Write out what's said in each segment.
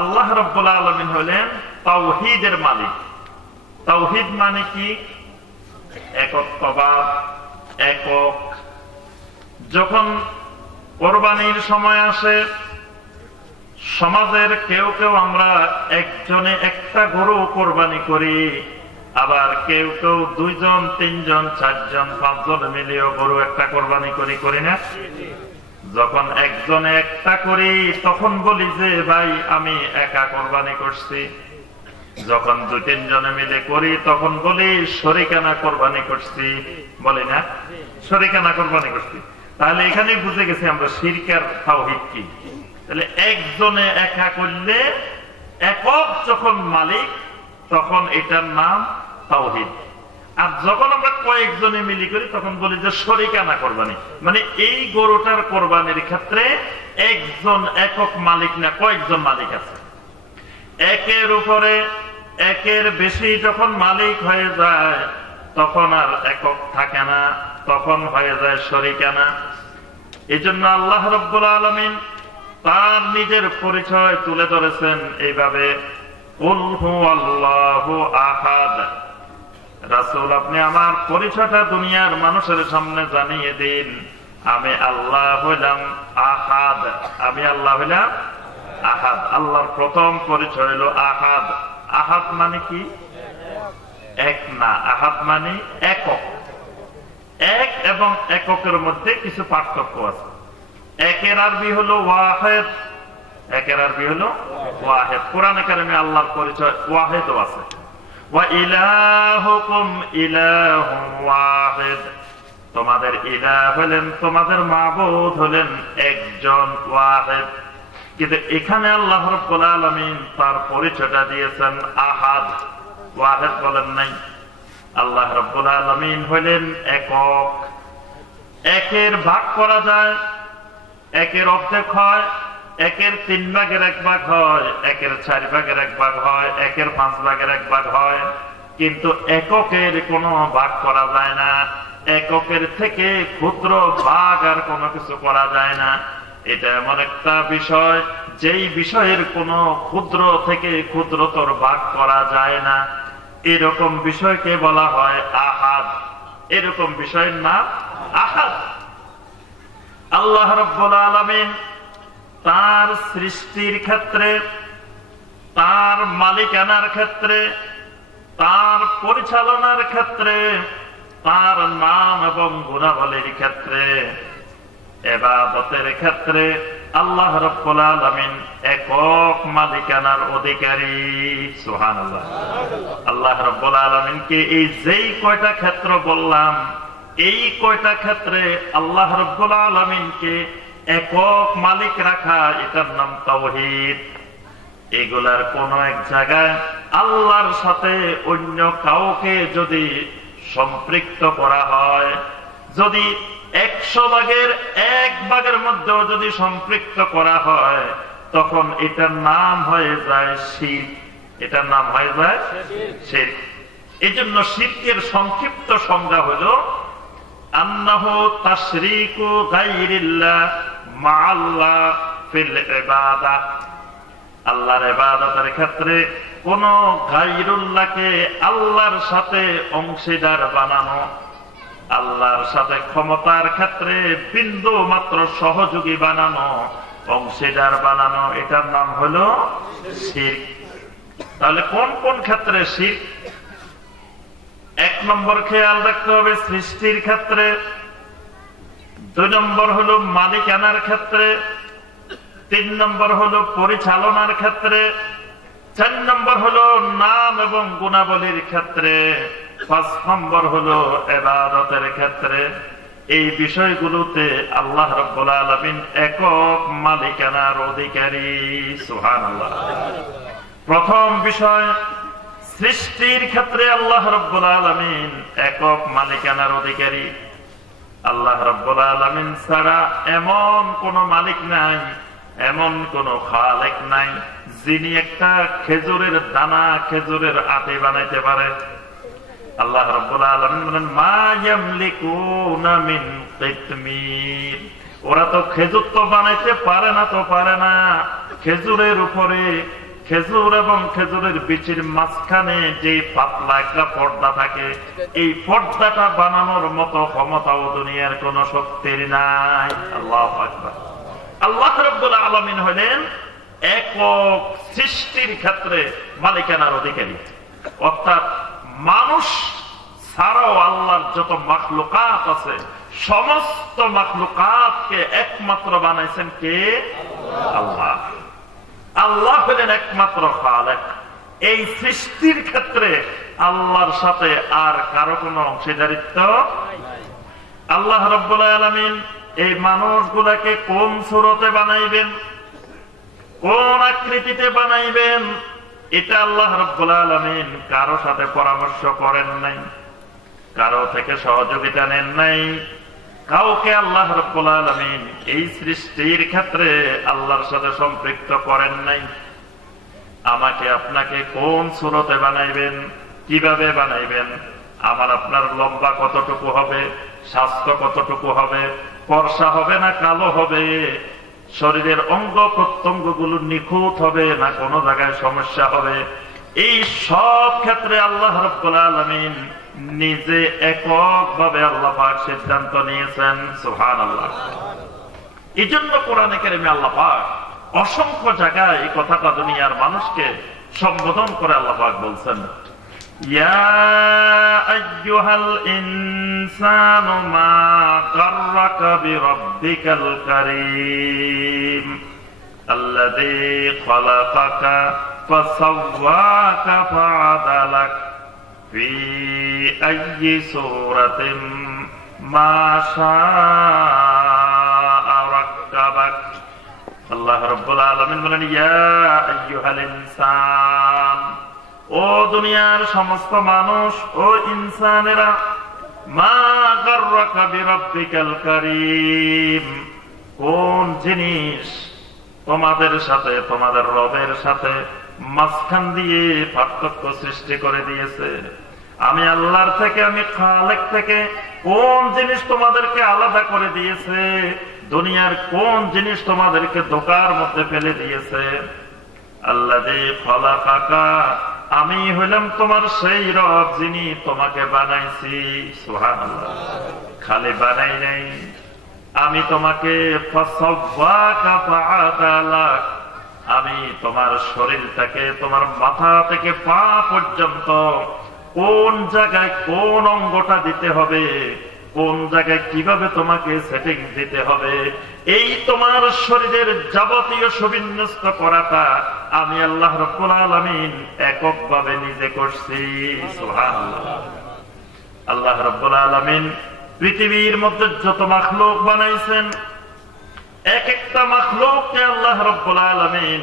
আল্লাহ রাব্বুল আলামিন হলেন তাওহীদের মালিক। তাওহীদ মানে কি? একত্ববাদ, একক। যখন কোরবানির সময় আসে, সমাজের কেউ কেউ আমরা একজনে একটা গরু কোরবানি করি, আবার কেউ কেউ 2 জন 3 জন 4 জন 5 জন মিলিয়েও গরু একটা কোরবানি করি না? যখন একজনে একটা করি তখন বলি যে ভাই আমি একা কোরবানি করছি। যখন 2-3 জনে মিলে করি তখন বলি শরিকানা কোরবানি করছি, বলি না? শরিকানা কোরবানি করছি। তাহলে এখানে বুঝে গেছি আমরা শিরক আর তাওহীদ কি। তাহলে একজনে একা করলে, একক যখন মালিক, তখন এটার নাম তাওহীদ। আর যখন আমরা কয়েকজনে মিলি করি তখন বলি যে শরিকানা কোরবানি, মানে এই গরুটার কোরবানির ক্ষেত্রে একজন একক মালিক না, কয়েকজন মালিক আছে। একের উপরে একের বেশি যখন মালিক হয়ে যায় তখন আর একক থাকে না, তখন হয়ে যায় শরিকানা। এই জন্য আল্লাহ রাব্বুল আলামিন তার নিজের পরিচয় তুলে ধরেছেন এইভাবে, কুল হুয়াল্লাহু আহাদ। রাসূল আপনি আমার পরিচয়টা দুনিয়ার মানুষের সামনে জানিয়ে দিন, আমি আল্লাহ হইলাম আহাদ। আমি আল্লাহ হইলাম আহাদ। আল্লাহর প্রথম পরিচয় হলো আহাদ। আহাদ মানে কি? এক না, আহাদ মানে একক। এক এবং এককের মধ্যে কিছু পার্থক্য আছে। একের আরবি হলো ওয়াহিদ, একের আরবি হলো ওয়াহিদ। কোরআনে কারিমে আল্লাহর পরিচয় ওয়াহিদও আছে। ওয়া ইলাহুকুম ইলাহুন ওয়াহিদ, তোমাদের ইলাহ হলেন, তোমাদের মাবুদ হলেন একজন, ওয়াহিদ। কিন্তু এখানে আল্লাহ রাব্বুল আলামিন তার পরিচয়টা দিয়েছেন আহাদ, ওয়াহিদ বলেন নাই। আল্লাহ রাব্বুল আলামিন হলেন একক। একের ভাগ করা যায়, একের অর্ধেক হয়, একের 3 ভাগের 1 ভাগ হয়, একের 4 ভাগের 1 ভাগ হয়, একের 5 ভাগের 1 ভাগ হয়। কিন্তু এককের কোনো ভাগ করা যায় না। এককের থেকে ক্ষুদ্র ভাগ আর কোনো কিছু করা যায় না। এটা এমন একটা বিষয়, যেই বিষয়ের কোনো ক্ষুদ্র থেকে ক্ষুদ্রতর ভাগ করা যায় না। এরকম বিষয়কে বলা হয় আহাদ। এরকম বিষয়ের নাম আহাদ। আল্লাহ রাব্বুল আলামিন তার সৃষ্টির ক্ষেত্রে, তার মালিকানার ক্ষেত্রে, তার পরিচালনার ক্ষেত্রে, তার নাম এবং গুণাবলীর ক্ষেত্রে, ইবাদতের ক্ষেত্রে আল্লাহ রাব্বুল আলামিন একক মালিকানার অধিকারী। সুবহানাল্লাহ। আল্লাহ রাব্বুল আলামিনকে এই যেই কয়টা ক্ষেত্র বললাম, এই কয়টা ক্ষেত্রে আল্লাহ রাব্বুল আলামিনকে একক মালিক রাখা, এটার নাম তাওহীদ। এগুলার কোন এক জায়গায় আল্লাহর সাথে অন্য কাউকে যদি সম্পৃক্ত করা হয়, যদি 100 ভাগের 1 ভাগের মধ্যেও যদি সম্পৃক্ত করা হয়, তখন এটার নাম হয়ে যায় শিরক। এটার নাম হয়ে যায় শিরক। এই জন্য শিরকের সংক্ষিপ্ত সংজ্ঞা হলো আন্নাহু তাশরীকু গায়রিল্লাহ মা'আল্লাহ ফিল ইবাদাহ। আল্লাহর ইবাদতের ক্ষেত্রে কোন গায়রুল্লাহকে আল্লাহর সাথে অংশীদার বানানো, আল্লাহর সাথে ক্ষমতার ক্ষেত্রে বিন্দু মাত্র সহযোগী বানানো, অংশীদার বানানো, এটার নাম হলো শিরক। তাহলে কোন কোন ক্ষেত্রে শিরক? 1 নম্বর খেয়াল রাখতে হবে সৃষ্টির ক্ষেত্রে, 2 নম্বর হলো মালিকানার ক্ষেত্রে, 3 নম্বর হলো পরিচালনার ক্ষেত্রে, 4 নম্বর হলো নাম এবং গুণাবলীর ক্ষেত্রে, 5 নম্বর হলো ইবাদতের ক্ষেত্রে। এই বিষয়গুলোতে আল্লাহ রাব্বুল আলামিন একক মালিকানার অধিকারী। সুবহানাল্লাহ। প্রথম বিষয়, সৃষ্টির ক্ষেত্রে আল্লাহ রাব্বুল আলামিন একক মালিকানার অধিকারী। আল্লাহ রাব্বুল আলামিন ছাড়া এমন কোন মালিক নাই, এমন কোন খালেক নাই যিনি একটা খেজুরের দানা, খেজুরের আটি বানাইতে পারে। আল্লাহ রাব্বুল আলামিন বলেন মা ইয়ামলিকুনা মিন কিতমির। ওরা তো খেজুর তো বানাইতে পারে না, তো পারে না। খেজুরের উপরে খেজুর এবং খেজুরের বীজের মাঝখানে যে পাতলা একটা পর্দা থাকে, এই পর্দাটা বানানোর মতো ক্ষমতাও দুনিয়ার কোন শক্তির নাই। আল্লাহু আকবার। আল্লাহ রাব্বুল আলামিন হলেন একক সৃষ্টির ক্ষেত্রে মালিকানার অধিকারী। অর্থাৎ মানুষ ছাড়াও আল্লাহর যত মাখলুকাত আছে, সমস্ত মাখলুকাতকে একমাত্র বানাইছেন কে? আল্লাহ। আল্লাহ হলেন একমাত্র খালেক। এই সৃষ্টির ক্ষেত্রে আল্লাহর সাথে আর কারো কোনো অংশীদারিত্ব। আল্লাহ রাব্বুল আলামিন এই মানুষগুলাকে কোন সূরতে বানাইবেন, কোন আকৃতিতে বানাইবেন, এটা আল্লাহ রাব্বুল আলামিন কারো সাথে পরামর্শ করেন নাই, কারো থেকে সহযোগিতা নেন নাই। কাউকে আল্লাহ রাব্বুল আলামিন এই সৃষ্টির ক্ষেত্রে আল্লাহর সাথে সম্পৃক্ত করেন নাই। আমাকে আপনাকে কোন সূরতে বানাইবেন, কিভাবে বানাইবেন, আমার আপনার লম্বা কতটুকু হবে, স্বাস্থ্য কতটুকু হবে, ফর্সা হবে না কালো হবে, শরীরের অঙ্গ প্রত্যঙ্গ গুলো নিখুঁত হবে না কোন জায়গায় সমস্যা হবে, এই সব ক্ষেত্রে আল্লাহ রাব্বুল আলামিন নিজে এককভাবে আল্লাহ পাক সিদ্ধান্ত নিয়েছেন। সুবহানাল্লাহ। এই জন্য কোরআনে কারিমে আল্লাহ পাক অসংখ্য জায়গায় এই কথাটা দুনিয়ার মানুষকে সম্বোধন করে আল্লাহ পাক বলছেন, ইয়া আইয়ুহাল ইনসানু মা গাররাকা বিরাব্বিকাল কারীম আল্লাযী খালাকাকা ফাসাওয়াকা ফাআদালাক ফি আইয়ি সূরাতিন মা শাআ রাক্কাবাক। আল্লাহ রাব্বুল আলামিন বলেন, ইয়া আইয়ুহাল ইনসান, ও দুনিয়ার সমস্ত মানুষ, ও ইনসানেরা, মা গাররাকা বিরাব্বিকাল কারীম, কোন জিনিস তোমাদের সাথে, তোমাদের রবের সাথে মাঝখান দিয়ে পার্থক্য সৃষ্টি করে দিয়েছে? আমি আল্লাহর থেকে, আমি খালেক থেকে কোন জিনিস তোমাদেরকে আলাদা করে দিয়েছে? দুনিয়ার কোন জিনিস তোমাদেরকে ধোঁকার মধ্যে ফেলে দিয়েছে? আল্লাযী খালাকাকা, আমি হইলাম তোমার সেই রব যিনি তোমাকে বানাইছি। সুবহানাল্লাহ। খালি বানাই নাই, আমি তোমাকে ফাসাওয়াকা ফাআদালাক, আমি তোমার শরীরটাকে, তোমার মাথা থেকে পা পর্যন্ত কোন জায়গায় কোন অঙ্গটা দিতে হবে, কোন জায়গায় কিভাবে তোমাকে সেটিং দিতে হবে, এই তোমার শরীরের যাবতীয় সুবিন্যস্ত করাটা আমি আল্লাহ রাব্বুল আলামিন এককভাবে নিজে করছি। সুবহানাল্লাহ। আল্লাহ রাব্বুল আলামিন পৃথিবীর মধ্যে যত মাখলুক বানাইছেন, এক একটা মাখলুককে আল্লাহ রাব্বুল আলামিন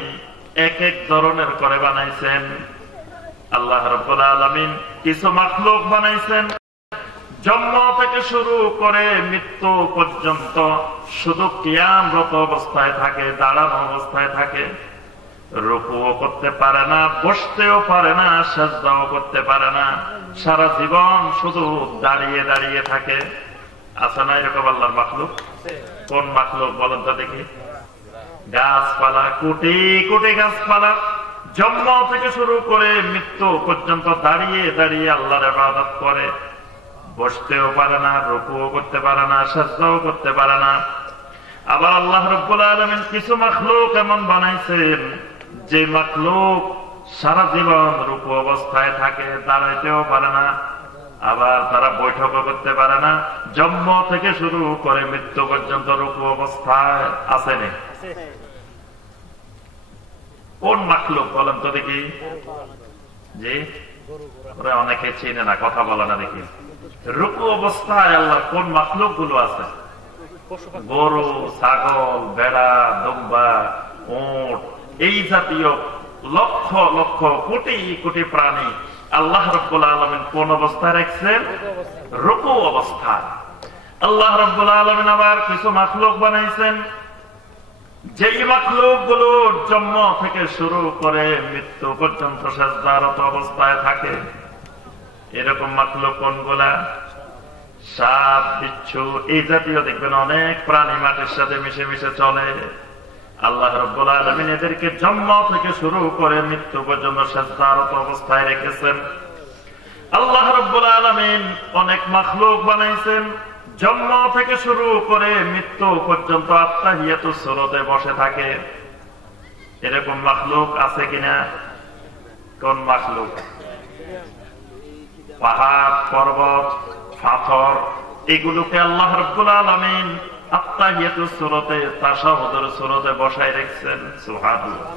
এক এক ধরনের করে বানাইছেন। আল্লাহ রাব্বুল আলামিন কিছু মাখলুক বানাইছেন জন্ম থেকে শুরু করে মৃত্যু পর্যন্ত শুধু কিয়ামরত অবস্থায় থাকে, দাঁড়ানো অবস্থায় থাকে, রুকুও করতে পারে না, বসতেও পারে না, সিজদাও করতে পারে না, সারা জীবন শুধু দাঁড়িয়ে দাঁড়িয়ে থাকে। আছে না এরকম আল্লাহর মাখলুক? কোন মাখলুক বলেন তো দেখি? গাছপালা, কোটি কোটি গাছপালা জন্ম থেকে শুরু করে মৃত্যু পর্যন্ত দাঁড়িয়ে দাঁড়িয়ে আল্লাহর ইবাদত করে, বসতেও পারে না, রুকুও করতে পারে না, সিজদাও করতে পারে না। আবার আল্লাহ রাব্বুল আলামিন কিছু মাখলুক এমন বানাইছেন যে মাখলুক সারা জীবন রুকু অবস্থায় থাকে, দাঁড়াইতেও পারে না, আবার তারা বৈঠকও করতে পারে না, জন্ম থেকে শুরু করে মৃত্যু পর্যন্ত রুকু অবস্থায় আসেনি। কোন মাখলুক বলেন তো দেখি? জি, ওরা অনেকে চিনে না, কথা বলে না। দেখি রুকু অবস্থায় আল্লাহ কোন মাখলুক গুলো আছে? গরু, ছাগল, ভেড়া, দুম্বা, উট, এই জাতীয় লক্ষ লক্ষ কোটি কোটি প্রাণী আল্লাহ রাব্বুল আলামিন কোন অবস্থায় রাখছেন? রুকু অবস্থায়। আল্লাহ রাব্বুল আলামিন আবার কিছু মাখলুক বানাইছেন যেই মাখলুক গুলো জন্ম থেকে শুরু করে মৃত্যু পর্যন্ত সিজদারত অবস্থায় থাকে। এরকম মাখলুক কোনগুলা? সাপ, বিচ্ছু, এই জাতীয় দেখবেন অনেক প্রাণী মাটির সাথে মিশে মিশে চলে। আল্লাহ রাব্বুল আলামিন এদেরকে জন্ম থেকে শুরু করে মৃত্যু পর্যন্ত সিজদারত অবস্থায় রেখেছেন। আল্লাহ রাব্বুল আলামিন অনেক মাখলুক বানাইছেন, জন্ম থেকে শুরু করে মৃত্যু পর্যন্ত আত্তাহিয়াতুস সুরতে বসে থাকে। এরকম মাখলুক আছে কিনা? কোন মাখলুক? পাহাড়, পর্বত, পাথর, এগুলোকে আল্লাহ রাব্বুল আলামিন আত্তাহিয়াতুস সুরতে, তাশাহুদের সুরতে বসায় রেখেছেন। সুবহানাল্লাহ।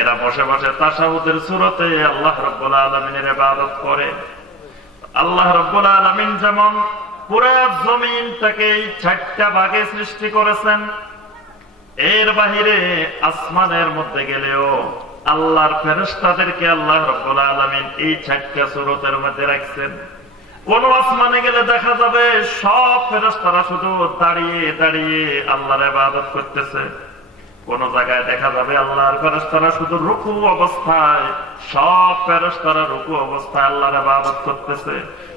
এরা বসে বসে তাশাহুদের সুরতে আল্লাহ রাব্বুল আলামিনের ইবাদত করে। আল্লাহ রাব্বুল আলামিন যেমন পুরা জমিনটাকে 4টা ভাগে সৃষ্টি করেছেন, এর বাহিরে আসমানের মধ্যে গেলেও আল্লাহর ফেরেশতাদেরকে আল্লাহ রাব্বুল আলামিন এই 4টা সূরতের মধ্যে রাখছেন। কোন আসমানে গেলে দেখা যাবে সব ফেরেশতারা শুধু দাঁড়িয়ে দাঁড়িয়ে আল্লাহর ইবাদত করতেছে। কোন জায়গায় দেখা যাবে আল্লাহর ফেরেশতারা শুধু রুকু অবস্থায়, সব ফেরেশতারা রুকু অবস্থায় আল্লাহর ইবাদত করতেছে।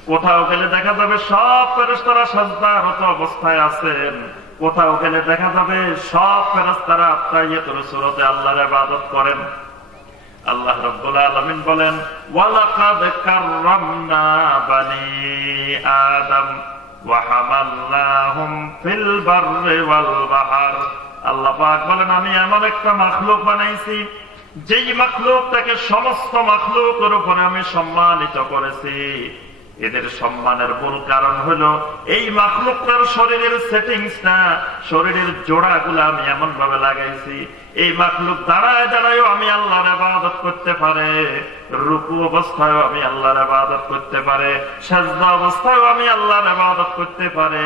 কোথাও গেলে দেখা যাবে সব ফেরেশতারা সিজদারত অবস্থায় আছেন। কোথাও গেলে দেখা যাবে সব ফেরেশতারা আত্তাহিয়াতুর সুরতে আল্লাহর ইবাদত করেন। আল্লাহ রাব্বুল আলামিন বলেন, ওয়ালাকাদ কাররামনা বানি আদম ওয়া হামালনাহুম ফিল বাররি ওয়াল বাহর। আল্লাহ পাক বলেন, আমি এমন একটা মাখলুক বানাইছি, যেই মাখলুকটাকে সমস্ত মাখলুকের উপরে আমি সম্মানিত করেছি। এদের সম্মানের মূল কারণ হলো এই মাখলুকটার শরীরের সেটিংসটা, শরীরের জোড়াগুলো আমি এমন ভাবে লাগাইছি, এই মাখলুক দাঁড়ায় দাঁড়ায়ও আমি আল্লাহর ইবাদত করতে পারে, রুকু অবস্থায়ও আমি আল্লাহর ইবাদত করতে পারে, সিজদা অবস্থায়ও আমি আল্লাহর ইবাদত করতে পারে,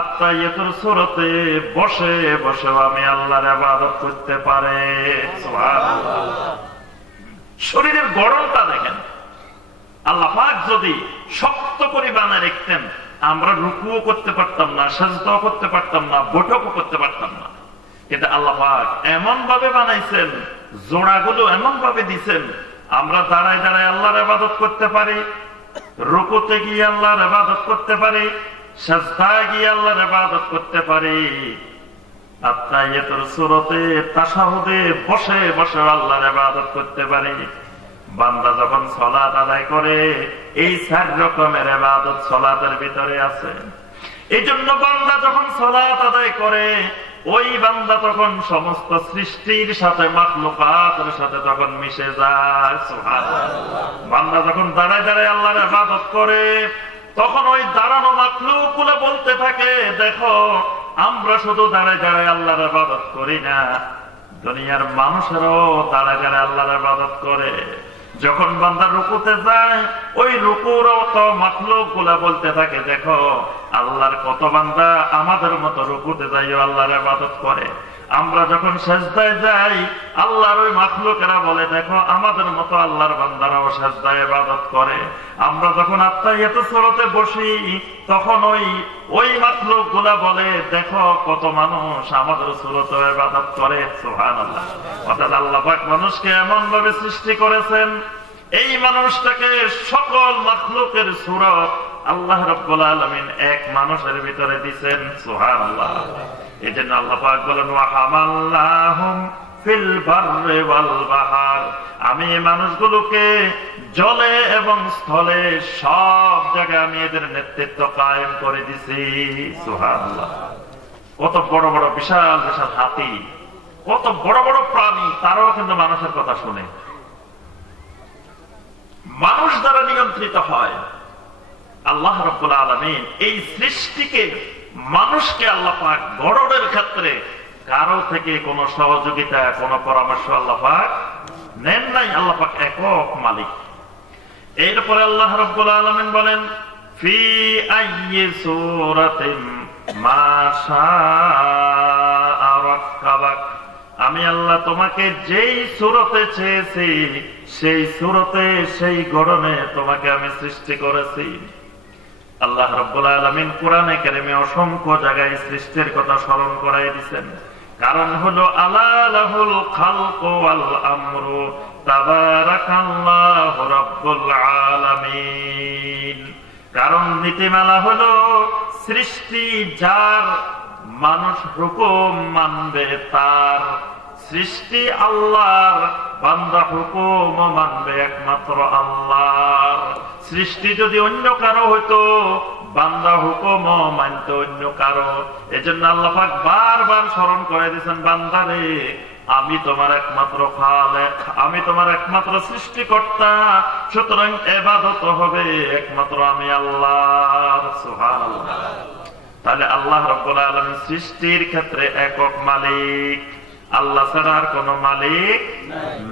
আত্তাহিয়াতুর সূরতে বসে বসেও আমি আল্লাহর ইবাদত করতে পারে। সুবহানাল্লাহ। শরীরের গড়নটা দেখেন। আল্লাহ পাক যদি শক্ত করে বানায় রাখতেন, আমরা রুকুও করতে পারতাম না, সিজদাও করতে পারতাম না, বৈঠকও করতে পারতাম না। কিন্তু আল্লাহ পাক এমন ভাবে বানাইছেন, জোড়াগুলো এমন ভাবে দিছেন, আমরা দাঁড়ায় দাঁড়ায় আল্লাহর ইবাদত করতে পারি, রুকুতে গিয়ে আল্লাহর ইবাদত করতে পারি, সিজদায় গিয়ে আল্লাহর ইবাদত করতে পারি, আত্তাহিয়াতুর সূরতে তাশাহুদে বসে বসে আল্লাহর ইবাদত করতে পারি। বান্দা যখন সালাত আদায় করে, এই 4 রকমের ইবাদত সালাতের ভিতরে আছে। এই জন্য বান্দা যখন সালাত আদায় করে, ওই বান্দা তখন সমস্ত সৃষ্টির সাথে, মাখলুকাতের সাথে তখন মিশে যায়। সুবহানাল্লাহ। বান্দা যখন দাঁড়ায় দাঁড়ায় আল্লাহর ইবাদত করে, তখন ওই দাঁড়ানো মাখলুকগুলো বলতে থাকে, দেখো আমরা শুধু দাঁড়ায় দাঁড়ায় আল্লাহর ইবাদত করি না, দুনিয়ার মানুষেরও দাঁড়ায় দাঁড়ায় আল্লাহর ইবাদত করে। যখন বান্দা রুকুতে যায়, ওই রুকুর তো মাখলুক গুলা বলতে থাকে, দেখো আল্লাহর কত বান্দা আমাদের মতো রুকুতে যাইও আল্লাহর ইবাদত করে। আমরা যখন সিজদায় যাই, আল্লাহর ওই মাখলুকেরা বলে, দেখো আমাদের মতো আল্লাহর বান্দারাও সিজদায় ইবাদত করে। আমরা যখন আত্তাহিয়াতুস সুরতে বসি, তখন ওই মাখলুক গুলা বলে, দেখো কত মানুষ আমাদের সুরতে ইবাদত করে। সুবহানাল্লাহ। অর্থাৎ আল্লাহ পাক মানুষকে এমন ভাবে সৃষ্টি করেছেন, এই মানুষটাকে সকল মাখলুকের সুরত আল্লাহ রাব্বুল আলামিন এক মানুষের ভিতরে দিবেন। সুবহানাল্লাহ। এজন্য আল্লাহ পাক বলেন, ওয়া হামালনাহুম ফিল বাররি ওয়াল বাহর। আমি এই মানুষগুলোকে জলে এবং স্থলে সব জায়গায় আমি এদের নেতৃত্ব কায়েম করে দিছি। সুবহানাল্লাহ। কত বড় বড় বিশাল বিশাল হাতি, কত বড় বড় প্রাণী, তারাও কিন্তু মানুষের কথা শুনে, মানুষ দ্বারা নিয়ন্ত্রিত হয়। আল্লাহ রাব্বুল আলামিন এই সৃষ্টিকে, মানুষকে আল্লাহ পাক গড়নের ক্ষেত্রে কারো থেকে কোন সহযোগিতা, কোন পরামর্শ আল্লাহ পাক নেন নাই। আল্লাহ পাক একক মালিক। এরপরে আল্লাহ রাব্বুল আলামিন বলেন, ফি আইয়ি সূরাতিন মা শাআ রাক্কাবাক। আমি আল্লাহ তোমাকে যেই সূরতে চেয়েছি, সেই সূরতে, সেই গড়নে তোমাকে আমি সৃষ্টি করেছি। আল্লাহ রাব্বুল আলামিন কোরআনে কারিমে অসংখ্য জায়গায় সৃষ্টির কথা স্মরণ করাই দিয়েছেন। কারণ হলো, আলা লাহুল খালকু ওয়াল আমরু তাবারাকাল্লাহু রাব্বুল আলামিন। কারণ নীতিমালা হলো, সৃষ্টি যার, মানুষ হুকুম মানবে তার, সৃষ্টি আল্লাহর, বান্দা হুকুম মানবে একমাত্র আল্লাহর। সৃষ্টি যদি অন্য কারো হইতো, বান্দা হুকুম মানত অন্য কারো। এজন্য আল্লাহ পাক বারবার স্মরণ করে দিয়েছেন, বান্দারে আমি তোমার একমাত্র খালেক, আমি তোমার একমাত্র সৃষ্টিকর্তা, সুতরাং ইবাদত হবে একমাত্র আমি আল্লাহর। সুবহানাল্লাহ। তাহলে আল্লাহ রাব্বুল আলামিন সৃষ্টির ক্ষেত্রে একক মালিক, আল্লাহ ছাড়া আর কোন মালিক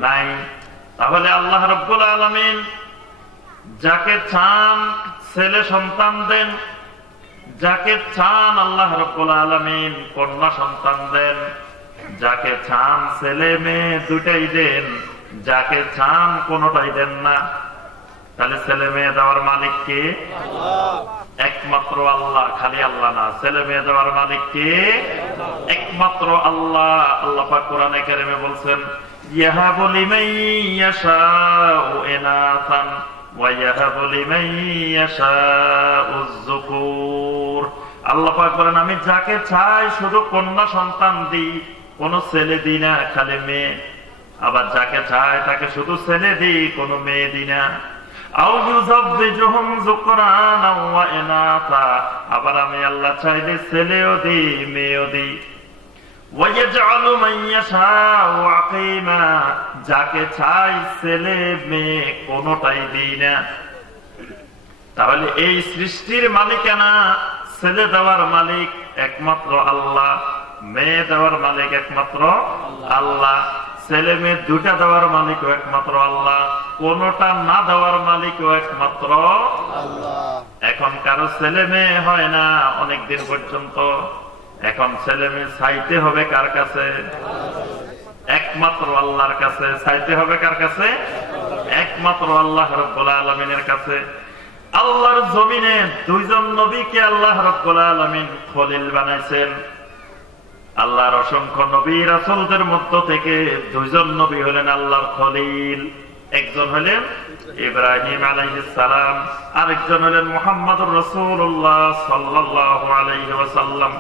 নাই। তাহলে আল্লাহ রাব্বুল আলামিন যাকে চান ছেলে সন্তান দেন, যাকে চান আল্লাহ রাব্বুল আলামিন কন্যা সন্তান দেন, যাকে চান ছেলে মেয়ে দুটাই দেন, যাকে চান কোনটাই দেন না। তাহলে ছেলে মেয়ে দেওয়ার মালিক কে? একমাত্র আল্লাহ। খালি আল্লাহ না, ছেলে মেয়ে দেওয়ার মালিক কে? একমাত্র আল্লাহ। আল্লাহ পাক কোরআনে কারিমে বলছেন, ইয়াহাবু লিমান ইয়াশাউ ইনাসান ওয়া ইয়াহাবু লিমান ইয়াশাউ যুকুর। আল্লাহ পাক বলেন, আমি যাকে চাই শুধু কন্যা সন্তান দিই, কোন ছেলে দিই না, খালি মেয়ে। আবার যাকে চাই তাকে শুধু ছেলে দিই, কোন মেয়ে দিই না। আবার আমি আল্লাহ চাইলে ছেলেও দিই, মেয়েও দিই। যাকে চাই ছেলে মেয়ে কোনটাই দিই না। তাহলে এই সৃষ্টির মালিকানা, ছেলে দেওয়ার মালিক একমাত্র আল্লাহ, মেয়ে দেওয়ার মালিক একমাত্র আল্লাহ, ছেলে মেয়ে দুটা দেওয়ার মালিকও একমাত্র আল্লাহ, কোনটা না দেওয়ার মালিকও একমাত্র আল্লাহ। এখন কারো ছেলে মেয়ে হয় না অনেকদিন পর্যন্ত, এখন ছেলে মেয়ে চাইতে হবে কার কাছে? একমাত্র আল্লাহর কাছে। চাইতে হবে কার কাছে? একমাত্র আল্লাহ রাব্বুল আলামিনের কাছে। আল্লাহর জমিনে দুইজন নবীকে আল্লাহ রাব্বুল আলামিন খলিল বানাইছেন। আল্লাহর অসংখ্য নবী রাসূলদের মধ্য থেকে দুইজন নবী হলেন আল্লাহর খলিল। একজন হলেন ইব্রাহিম আলাইহিস সালাম, আরেকজন হলেন মুহাম্মদুর রাসূলুল্লাহ সাল্লাল্লাহু আলাইহি ওয়াসাল্লাম।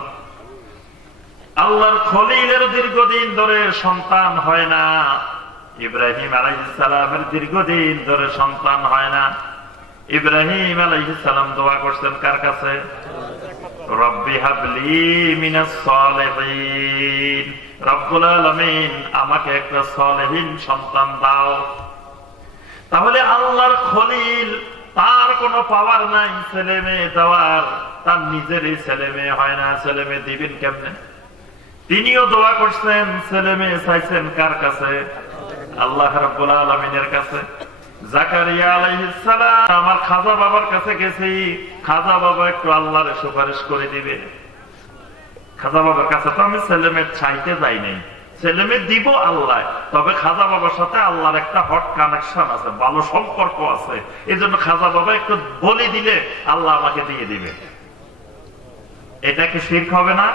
আল্লাহর খলিলের দীর্ঘদিন ধরে সন্তান হয় না, ইব্রাহিম আলাইহিস সালামের দীর্ঘদিন ধরে সন্তান হয় না। ইব্রাহিম আলাইহিস সালাম দোয়া করছেন কার কাছে? রব্বি হাবলি মিনাস সালিহিন, রব্বুল আলামিন আমাকে একটা সালেহীন সন্তান দাও। তাহলে আল্লাহর খলিল, তার কোনো পাওয়ার নাই ছেলে মেয়ে দেওয়ার, তার নিজেরই ছেলে মেয়ে হয় না, ছেলে মেয়ে দিবেন কেমনে? তিনিও দোয়া করছেন, ছেলে মেয়ে চাইছেন কার কাছে? আল্লাহ রাব্বুল আলামিনের কাছে। জাকারিয়া আলাইহিস সালাম, আমার খাজা বাবার কাছে গেছি, খাজা বাবা একটু আল্লাহর সুপারিশ করে দিবে। খাজা বাবার কাছে তো আমি ছেলে মেয়ে চাইতে যাই নাই, ছেলে মেয়ে দিব আল্লাহ, তবে খাজা বাবার সাথে আল্লাহর একটা হট কানেকশন আছে, ভালো সম্পর্ক আছে, এই জন্য খাজা বাবা একটু বলে দিলে আল্লাহ আমাকে দিয়ে দিবে। এটা কি শিরক হবে না?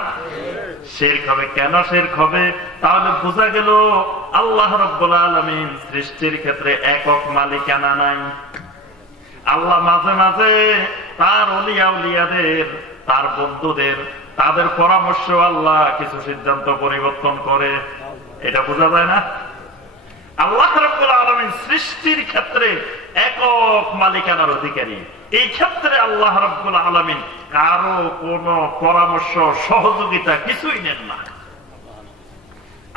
শিরক হবে। কেন শিরক হবে? তাহলে বোঝা গেল আল্লাহ রাব্বুল আলামিন সৃষ্টির ক্ষেত্রে একক মালিকানা নাই। আল্লাহ মাঝে মাঝে তার ওলিয়া উলিয়াদের, তার বন্ধুদের, তাদের পরামর্শ আল্লাহ কিছু সিদ্ধান্ত পরিবর্তন করে। এটা বোঝা যায় না? আল্লাহ রাব্বুল আলামিন সৃষ্টির ক্ষেত্রে একক মালিকানার অধিকারী। এই ক্ষেত্রে আল্লাহ রাব্বুল আলামিন কারো কোন পরামর্শ সহযোগিতা কিছুই নেন না।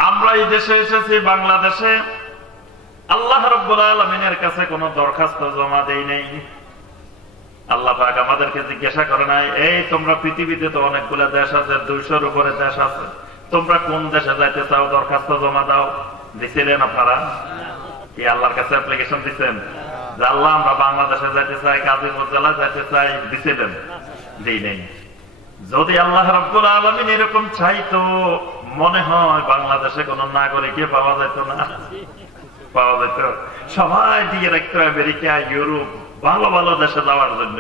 আমরা এই দেশে এসেছি, বাংলাদেশে, আল্লাহ রাব্বুল আলামিনের কাছে কোন দরখাস্ত জমা দেই নাই। আল্লাহ পাক আমাদেরকে জিজ্ঞাসা করে নাই, এই তোমরা পৃথিবীতে তো অনেকগুলো দেশ আছে, 200-র উপরে দেশ আছে, তোমরা কোন দেশে যাইতে চাও, দরখাস্ত জমা দাও। দিছিলেন আপনারা? কি আল্লাহর কাছে অ্যাপ্লিকেশন দিচ্ছেন যে আল্লাহ আমরা বাংলাদেশে যাইতে চাই, গাজীপুর জেলায় যাইতে চাই? দিছিলেন? দেই নাই। যদি আল্লাহ রাব্বুল আলামিন এরকম চাইতো, মনে হয় বাংলাদেশে কোন নাগরিককে পাওয়া যেত না? পাওয়া যেত। সবাই দিয়ে রাখতো আমেরিকা, ইউরোপ, ভালো ভালো দেশে যাওয়ার জন্য।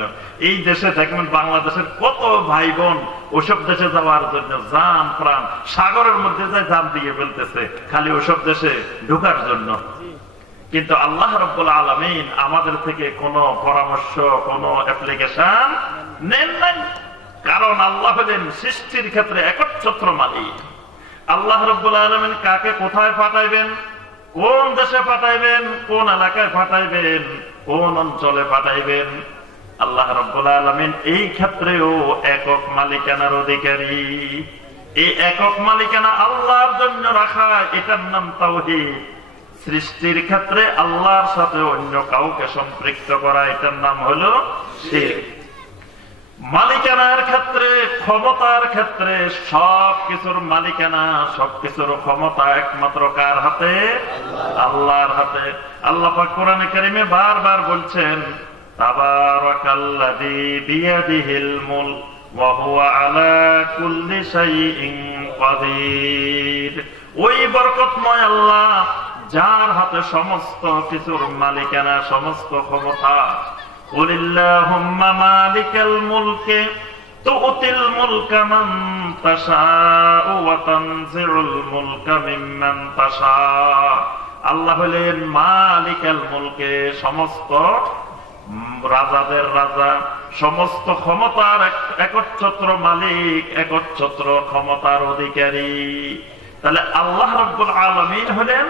এই দেশে দেখবেন বাংলাদেশের কত ভাই বোন ওসব দেশে যাওয়ার জন্য জান প্রাণ সাগরের মধ্যে যায় জান দিয়ে ফেলতেছে, খালি ওসব দেশে ঢোকার জন্য। কিন্তু আল্লাহ রাব্বুল আলামিন আমাদের থেকে কোনো পরামর্শ, কোনো অ্যাপ্লিকেশন নেন নাই। কারণ আল্লাহ হলেন সৃষ্টির ক্ষেত্রে একচ্ছত্র মালিক। আল্লাহ রাব্বুল আলামিন কাকে কোথায় পাঠাইবেন, কোন দেশে পাঠাইবেন, কোন এলাকায় পাঠাইবেন, কোন অঞ্চলে পাঠাইবেন, আল্লাহ রাব্বুল আলামিন এই ক্ষেত্রেও একক মালিকানার অধিকারী। এই একক মালিকানা আল্লাহর জন্য রাখা, এটার নাম তাওহীদ। সৃষ্টির ক্ষেত্রে আল্লাহর সাথে অন্য কাউকে সম্পৃক্ত করা, এটার নাম হলো শিরক। মালিকানার ক্ষেত্রে, ক্ষমতার ক্ষেত্রে সবকিছুর মালিকানা, সবকিছুর ক্ষমতা একমাত্র কার হাতে? আল্লাহর হাতে। আল্লাহ পাক কোরআনে কারীমে বারবার বলছেন, তাবারাকাল্লাযী বিয়াদিহিল মুলক ওয়া হুয়া আলা কুল্লি শাইইন কাদির। ওই বরকতময় আল্লাহ যার হাতে সমস্ত কিছুর মালিকানা, সমস্ত ক্ষমতা। কুলিল্লাহুম্মা মালিকাল মুলকি তু'তিল মুলকা মান তাশাউ ওয়া তানজিউল মুলকা মিম্মান তাশা। আল্লাহ হলেন মালিকাল মুলকে, সমস্ত রাজাদের রাজা, সমস্ত ক্ষমতার একচ্ছত্র মালিক, একচ্ছত্র ক্ষমতার অধিকারী। তাহলে আল্লাহ রাব্বুল আলামিন হলেন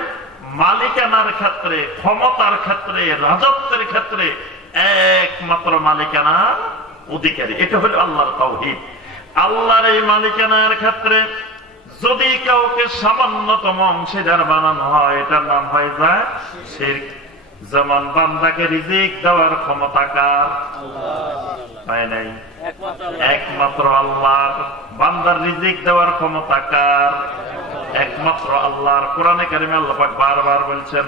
মালিকানার ক্ষেত্রে, ক্ষমতার ক্ষেত্রে, রাজত্বের ক্ষেত্রে একমাত্র মালিকানার অধিকারী। এটা হলো আল্লাহর তাওহীদ। আল্লাহর এই মালিকানার ক্ষেত্রে যদি কাউকে সামান্যতম অংশীদার বানানো হয়, এটার নাম হয়ে যায় শিরক। যেমন বান্দাকে রিজিক দেওয়ার ক্ষমতা কার? হয় নাই, একমাত্র আল্লাহর। বান্দার রিজিক দেওয়ার ক্ষমতা কার? একমাত্র আল্লাহর। কোরআনে কারীমে আল্লাহ পাক বারবার বলছেন,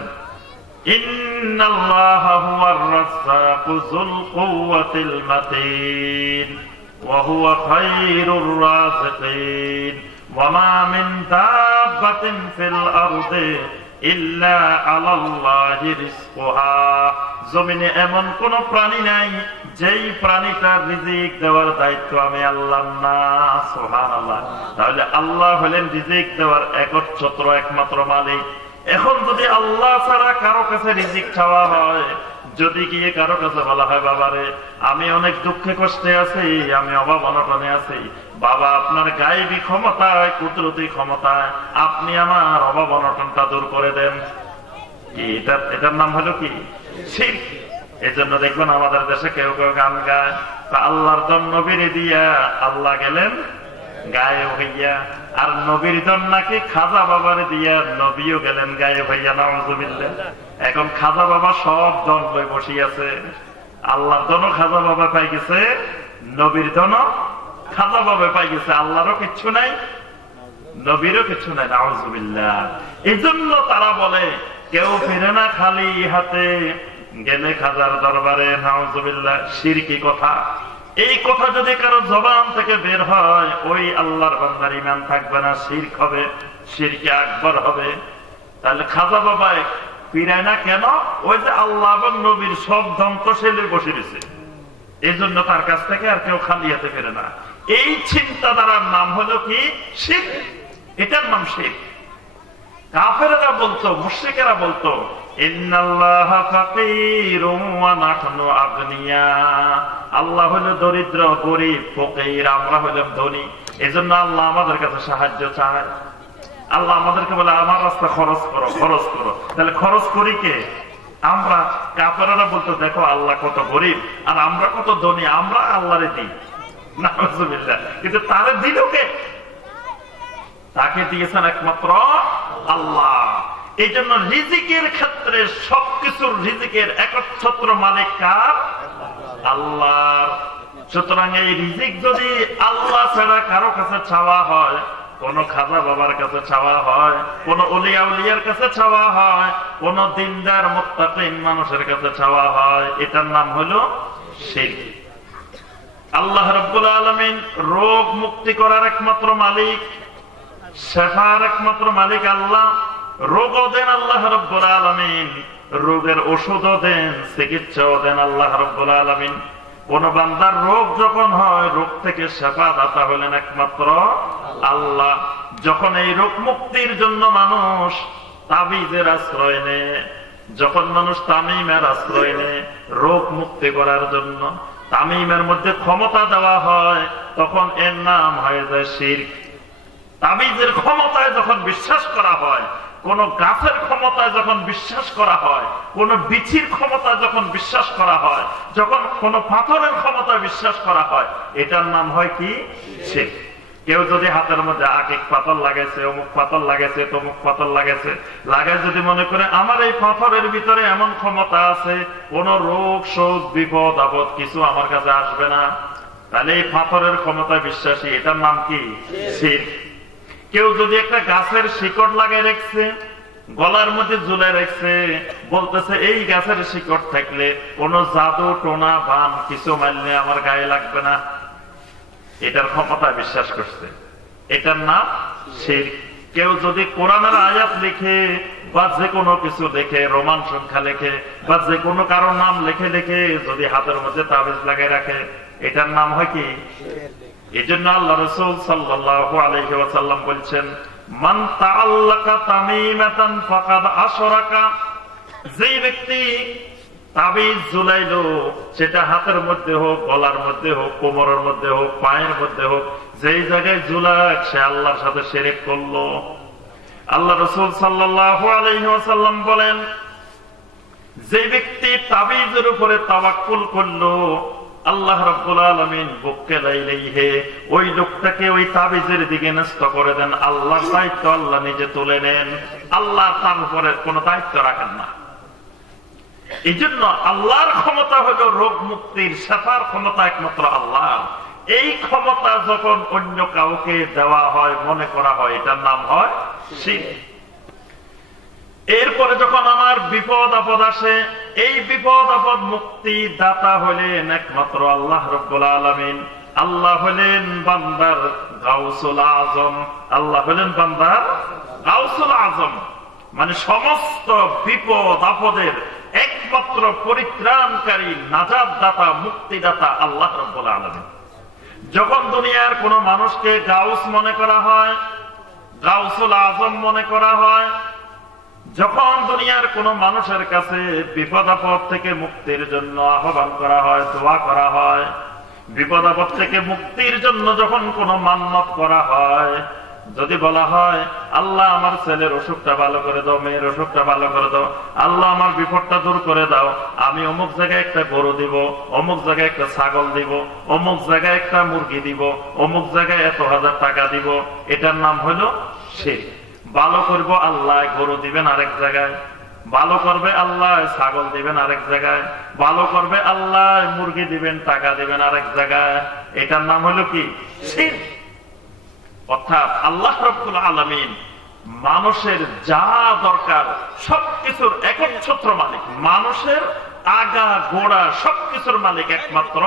ইন্নাল্লাহা হুয়ার রাজ্জাকু যুল কুওয়াতিল মাতিন ওয়া হুয়া খায়রুর রাযিকিন ওয়া মা মিন দাব্বাতিন ফিল আরদি ইল্লা আলাল্লাহি রিজকুহা। জমিনে এমন কোন প্রাণী নাই যেই প্রাণীটার রিজিক দেওয়ার দায়িত্ব আমি আল্লাহর না। সুবহানাল্লাহ। তাহলে আল্লাহ হলেন রিজিক দেওয়ার একচ্ছত্র একমাত্র মালিক। এখন যদি আল্লাহ ছাড়া কারো কাছে রিজিক চাওয়া হয়, যদি গিয়ে কারো কাছে বলা হয়, বাবারে আমি অনেক দুঃখে কষ্টে আছি, আমি অভাব অনটনে আছি, বাবা আপনার গায়েবী ক্ষমতায়, কুদরতি ক্ষমতায় আপনি আমার অভাব অনটনটা দূর করে দেন, এটার নাম হলো কি? শিরক। এই জন্য দেখবেন আমাদের দেশে কেউ কেউ গান গায়, আল্লাহর জন্য নবীরে দিয়া আল্লাহ গেলেন গায়ে হইয়া, আর নবীর জন নাকি খাজা বাবারে দিয়া নবীও গেলেন গায়ে হইয়া। নাউযুবিল্লাহ। এখন খাজা বাবা সব জন লই বসিয়াছে, আল্লাহর জন্য খাজা বাবা পাই গেছে, নবীর জন্য খাজা বাবা পাই গেছে, আল্লাহরও কিচ্ছু নাই, নবীরও কিছু নাই। নাউযুবিল্লাহ। এই জন্য তারা বলে কেউ ফিরে না খালি হাতে, গেলে খাজার দরবারে। নাউযুবিল্লাহ। শিরকি কথা। এই কথা যদি কারো জবান থেকে বের হয়, ওই আল্লাহর বান্দার ঈমান থাকবে না, শিরক হবে, শিরকে আকবার হবে। তাহলে খাজা বাবা ফিরায় না কেন? ওই যে আল্লাহ এবং নবীর সব ধ্বংসশীলে বসে রয়েছে, এই জন্য তার কাছ থেকে আর কেউ খালি হাতে ফেরে না। এই চিন্তাধারার নাম হলো কি? শিরক। এটার নাম শিরক। কাফেররা বলতো, মুশরিকেরা বলতো, ইন্নাল্লাহা ফাকীরুন ওয়া নাহনু আগনিয়া। আল্লাহ হলো দরিদ্র, গরীব, ফকির, আমরা হলাম ধনী। এজন্য আল্লাহ আমাদের কাছে সাহায্য চায়। আল্লাহ আমাদেরকে বলে আমার রাস্তা খরচ করো, খরচ করো। তাহলে খরচ করি কে? আমরা। কাফেররা বলতো, দেখো আল্লাহ কত গরীব আর আমরা কত ধনী, আমরা আল্লাহরে দিই। নাউযুবিল্লাহ। কিন্তু তারে দিল কে? তাকে দিয়েছেন একমাত্র আল্লাহ। এই জন্য রিজিকের ক্ষেত্রে সবকিছুর রিজিকের একচ্ছত্র মালিক কার? আল্লাহর। সুতরাং এই রিজিক যদি আল্লাহ ছাড়া কারো কাছে চাওয়া হয়, কোন খাজা বাবার কাছে চাওয়া হয়, কোন ওলিয়া উলিয়ার কাছে চাওয়া হয়, কোন দিনদার মুত্তাকিন মানুষের কাছে চাওয়া হয়, এটার নাম হলো শিরক। আল্লাহ রাব্বুল আলামিন রোগ মুক্তি করার একমাত্র মালিক, শেফার একমাত্র মালিক আল্লাহ। রোগও দেন আল্লাহ রাব্বুল আলামিন, রোগের ওষুধও দেন, চিকিৎসাও দেন আল্লাহ রাব্বুল আলামিন। কোন বান্দার রোগ যখন হয়, রোগ থেকে শেফা দাতা হলেন একমাত্র আল্লাহ। যখন এই রোগ মুক্তির জন্য মানুষ তাবিজের আশ্রয় নেয়, যখন মানুষ তামিমের আশ্রয় নেয় রোগ মুক্তি করার জন্য, তামিমের মধ্যে ক্ষমতা দেওয়া হয় তখন এর নাম হয়ে যায় শিরক। তাবিজের ক্ষমতায় যখন বিশ্বাস করা হয়, কোন গাছের ক্ষমতায় যখন বিশ্বাস করা হয়, কোন বিচির ক্ষমতায় যখন বিশ্বাস করা হয়, যখন কোন পাথরের ক্ষমতায় বিশ্বাস করা হয়, এটার নাম হয় কি? শিরক। কেউ যদি হাতের মধ্যে আকিক পাথর লাগাইছে, অমুক পাথর লাগাইছে, তমুক পাথর লাগাইছে, লাগাই যদি মনে করে আমার এই পাথরের ভিতরে এমন ক্ষমতা আছে, কোন রোগ শোক বিপদ আপদ কিছু আমার কাছে আসবে না, তাহলে এই পাথরের ক্ষমতায় বিশ্বাসী, এটার নাম কি? শিরক। কেউ যদি একটা গাছের শিকড় লাগাই রাখছে, গলার মধ্যে ঝুলে রাখছে, বলতেছে এই গাছের শিকড় থাকলে কোন জাদু টোনা বান কিছু মারলে আমার গায়ে লাগবে না, এটার ক্ষমতায় বিশ্বাস করছে, এটার নাম শিরক। কেউ যদি কোরআনের আয়াত লিখে বা যে কোনো কিছু লিখে, রোমান সংখ্যা লিখে বা যে কোনো কারোর নাম লিখে লিখে যদি হাতের মধ্যে তাবিজ লাগাই রাখে, এটার নাম হয় কি? এই জন্য আল্লাহ রাসূল সাল্লাল্লাহু আলাইহি ওয়াসাল্লাম বলছেন, মান তাআল্লাকা তামিমাতান ফাকাদ আশরাকা, যে ব্যক্তি তাবিজ ঝুলাইলো, সেটা হাতের মধ্যে হোক, গলার মধ্যে হোক, কোমরের মধ্যে হোক, পায়ের মধ্যে হোক, যেই জায়গায় ঝুলাক সে আল্লাহর সাথে শিরক করলো। আল্লাহ রাসূল সাল্লাল্লাহু আলাইহি ওয়াসাল্লাম বলেন, যে ব্যক্তি তাবিজের উপরে তাওয়াক্কুল করলো, আল্লাহ রাব্বুল আলামিন বক্কেলাইহে ওই লোকটাকে ওই তাবিজের দিকে ন্যস্ত করে দেন, আল্লাহর দায়িত্ব আল্লাহ নিজে তুলে নেন, আল্লাহ তার উপরে কোনো দায়িত্ব রাখেন না। এই জন্য আল্লাহর ক্ষমতা হলো রোগ মুক্তির, শাফার ক্ষমতা একমাত্র আল্লাহ। এই ক্ষমতা যখন অন্য কাউকে দেওয়া হয়, মনে করা হয়, এটার নাম হয় শিরক। এরপরে যখন আমার বিপদ আপদ আসে, এই বিপদ আপদ মুক্তি দাতা হলেন একমাত্র আল্লাহ রাব্বুল আলামিন। আল্লাহ হলেন বান্দার গাউসুল আজম, আল্লাহ হলেন বান্দার গাউসুল আজম, মানে সমস্ত বিপদ আপদের একমাত্র পরিত্রাণকারী, নাজাত দাতা, মুক্তিদাতা আল্লাহ রাব্বুল আলামিন। যখন দুনিয়ার কোন মানুষকে গাউস মনে করা হয়, গাউসুল আজম মনে করা হয়, যখন দুনিয়ার কোন মানুষের কাছে বিপদ আপদ থেকে মুক্তির জন্য আহ্বান করা হয়, দোয়া করা হয়, বিপদ আপদ থেকে মুক্তির জন্য যখন কোন মান্নত করা হয়, যদি বলা হয় আল্লাহ আমার ছেলের অসুখটা ভালো করে দাও, মেয়ের অসুখটা ভালো করে দাও, আল্লাহ আমার বিপদটা দূর করে দাও, আমি অমুক জায়গায় একটা গরু দিব, অমুক জায়গায় একটা ছাগল দিব, অমুক জায়গায় একটা মুরগি দিব, অমুক জায়গায় এত হাজার টাকা দিব, এটার নাম হলো শিরক। ভালো করব আল্লাহ গরু দিবেন আরেক জায়গায়, ভালো করবে আল্লাহ ছাগল দিবেন আরেক জায়গায়, ভালো করবে আল্লাহ মুরগি দিবেন, টাকা দিবেন আরেক জায়গায়, এটার নাম হলো কি? শিরক। অর্থাৎ আল্লাহ রাব্বুল আলামিন মানুষের যা দরকার সবকিছুর একচ্ছত্র মালিক, মানুষের আগা গোড়া সবকিছুর মালিক একমাত্র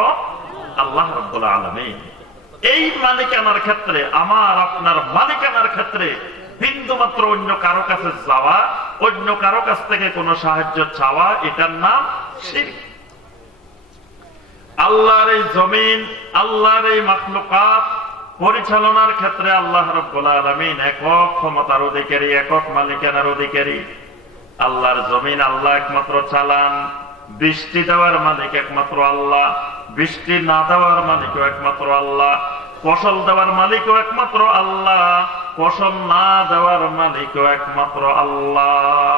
আল্লাহ রাব্বুল আলামিন। এই মালিকানার ক্ষেত্রে, আমার আপনার মালিকানার ক্ষেত্রে বিন্দু মাত্র অন্য কারো কাছে যাওয়া, অন্য কারো কাছ থেকে কোনো সাহায্য চাওয়া, এটার নাম শিরক। আল্লাহর এই জমিন, আল্লাহর এই মাখলুকাত পরিচালনার ক্ষেত্রে আল্লাহ রাব্বুল আলামিন একক ক্ষমতার অধিকারী, একক মালিকানার অধিকারী। আল্লাহর জমিন আল্লাহ একমাত্র চালান, বৃষ্টি দেওয়ার মালিক একমাত্র আল্লাহ, বৃষ্টি না দেওয়ার মালিকও একমাত্র আল্লাহ, ফসল দেওয়ার মালিকও একমাত্র আল্লাহ, ফসল না দেওয়ার মালিকও একমাত্র আল্লাহ।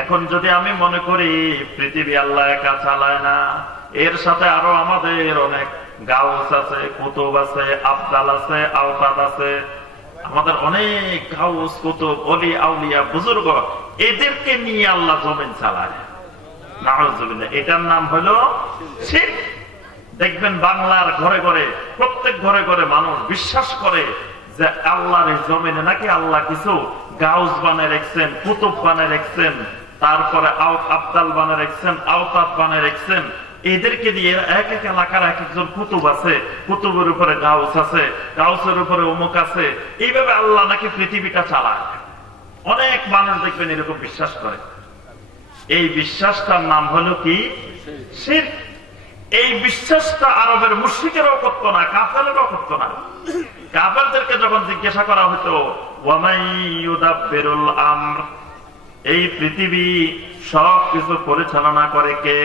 এখন যদি আমি মনে করি পৃথিবী আল্লাহ একা চালায় না, এর সাথে আরো আমাদের অনেক গাউস আছে, কুতুব আছে, আবদাল আছে, আওতাদ আছে, আমাদের অনেক গাউস, কুতুব, ওলি, আউলিয়া, বুজুর্গ, এদেরকে নিয়ে আল্লাহ জমিন চালায়, নাউযুবিল্লাহ, এটার নাম হলো শিরক। দেখবেন বাংলার ঘরে ঘরে, প্রত্যেক ঘরে ঘরে মানুষ বিশ্বাস করে যে আল্লাহর এই জমিনে নাকি আল্লাহ কিছু গাউস বানিয়ে রেখেছেন, কুতুব বানিয়ে রেখেছেন, তারপরে আবদাল বানিয়ে রেখেছেন, আওতাদ বানিয়ে রেখেছেন। এদেরকে দিয়ে এক এক এলাকার এক একজন কুতুব আছে, কুতুবের উপরে গাউস আছে, গাউসের উপরে অমুক আছে, এইভাবে আল্লাহ নাকি পৃথিবীটা চালায়। অনেক মানুষ দেখবেন এরকম বিশ্বাস করে। এই বিশ্বাসটার নাম হলো কি? শিরক। এই বিশ্বাসটা আরবের মুশরিকেরও করত না, কাফেরেরও করত না। কাফেরদেরকে যখন জিজ্ঞাসা করা হতো ওয়ামাই ইউদাব্বিরুল আমর, এই পৃথিবী সবকিছু পরিচালনা করে কে,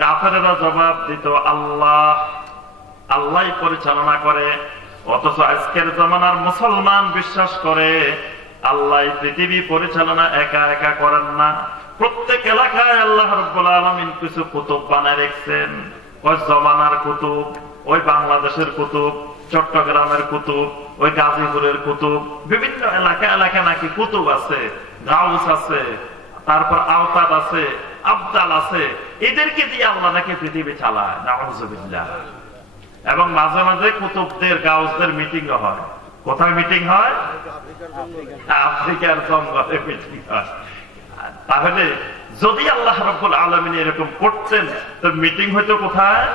কাফেরেরা জবাব দিত আল্লাহ। আল্লাহ পরিচালনা করে। অথচ আজকের জমানার মুসলমান বিশ্বাস করে আল্লাহ পৃথিবী পরিচালনা একা একা করেন না। প্রত্যেক এলাকায় আল্লাহ রাব্বুল আলামিন কিছু কুতুব বানায় রেখেছেন। ওই জমানার কুতুব, ওই বাংলাদেশের কুতুব, চট্টগ্রামের কুতুব, ওই গাজীপুরের কুতুব, বিভিন্ন এলাকা এলাকা নাকি কুতুব আছে, গাউস আছে, তারপর আওতাদ আছে, আবদাল আছে। এদেরকে দিয়ে আল্লাহ নাকি পৃথিবী চালায়। নাউযুবিল্লাহ। এবং মাঝে মাঝে কুতুবদের গাউসদের মিটিং হয়। কোথায় মিটিং হয়? আফ্রিকার জঙ্গলে মিটিং হয়। তাহলে যদি আল্লাহ রাব্বুল আলামিন এরকম করতেন তো মিটিং হইতো কোথায়?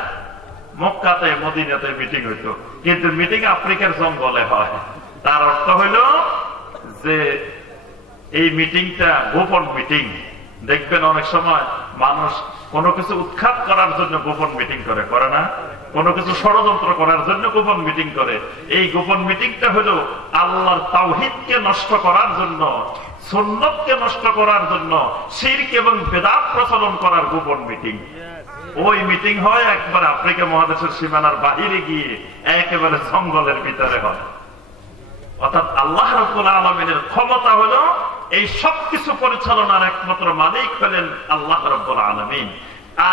মক্কাতে, মদিনাতে মিটিং হইতো। কিন্তু মিটিং আফ্রিকার জঙ্গলে হয়। তার অর্থ হইল যে এই মিটিংটা গোপন মিটিং। দেখবেন অনেক সময় মানুষ কোনো কিছু উৎখাত করার জন্য গোপন মিটিং করে না? কোনো কিছু ষড়যন্ত্র করার জন্য গোপন মিটিং করে। এই গোপন মিটিংটা হলো আল্লাহর তাওহীদকে নষ্ট করার জন্য, সুন্নতকে নষ্ট করার জন্য, শিরক এবং বেদাত প্রচলন করার গোপন মিটিং। ওই মিটিং হয় একবার আফ্রিকা মহাদেশের সীমানার বাহিরে গিয়ে, একেবারে জঙ্গলের ভিতরে হয়। অর্থাৎ আল্লাহ রাব্বুল আলামিনের ক্ষমতা হলো এই সবকিছু পরিচালনার একমাত্র মালিক হলেন আল্লাহ রাব্বুল আলামিন।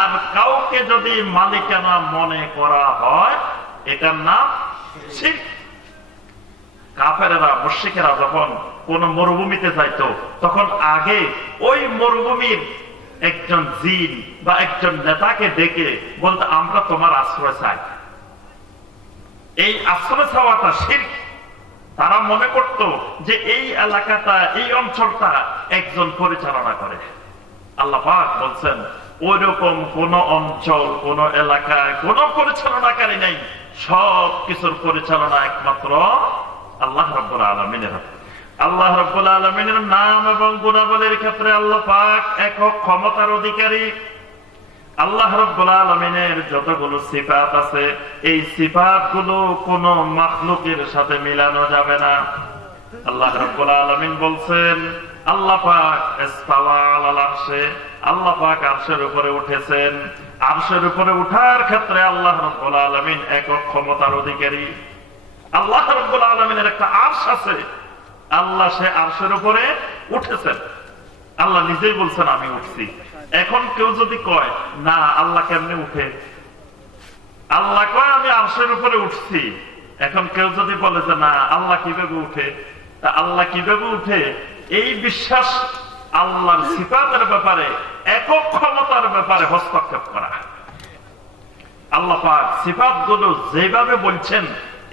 আর কাউকে যদি মালিকানা মনে করা হয় এটার নাম শিরক। কাফেরেরা, মুশরিকেরা যখন কোন মরুভূমিতে যাইতো তখন আগে ওই মরুভূমির একজন জিন বা একজন নেতাকে ডেকে বলতে, আমরা তোমার আশ্রয় চাই। এই আশ্রয় চাওয়াটা শিরক। তারা মনে করত যে এই এলাকাটা, এই অঞ্চলটা একজন পরিচালনা করে। আল্লাহ পাক বলছেন ওইরকম কোন অঞ্চল, কোন এলাকায় কোন পরিচালনাকারী নাই। সব কিছুর পরিচালনা একমাত্র আল্লাহ রাব্বুল আলামিনের। আল্লাহ রাব্বুল আলামিনের নাম এবং গুণাবলীর ক্ষেত্রে আল্লাহ পাক একক ক্ষমতার অধিকারী। আল্লাহ রাব্বুল আলামিনের যতগুলো সিফাত আছে এই সিফাতগুলো কোন মাখলুকের সাথে মিলানো যাবে না। আল্লাহ রাব্বুল আলামিন বলছেন আল্লাহ পাক ইস্তাওয়া আলাল আরশে, আল্লাহ পাক আরশের উপরে উঠেছেন। আরশের উপরে উঠার ক্ষেত্রে আল্লাহ রাব্বুল আলামিন একক ক্ষমতার অধিকারী। আল্লাহ রাব্বুল আলামিনের একটা আরশ আছে, আল্লাহ সে আরশের উপরে উঠেছেন। আল্লাহ নিজেই বলছেন আমি উঠছি। এখন কেউ যদি কয় না আল্লাহ কেমনে উঠে, আল্লাহ কয় আমি আরশের উপরে উঠছি। এখন কেউ যদি বলে যে না আল্লাহ কিভাবে উঠে, তা আল্লাহ কিভাবে উঠে এই বিশ্বাস আল্লাহর সিফাতের ব্যাপারে, একক ক্ষমতার ব্যাপারে হস্তক্ষেপ করা। আল্লাহ পাক সিফাত গুলো যেভাবে বলছেন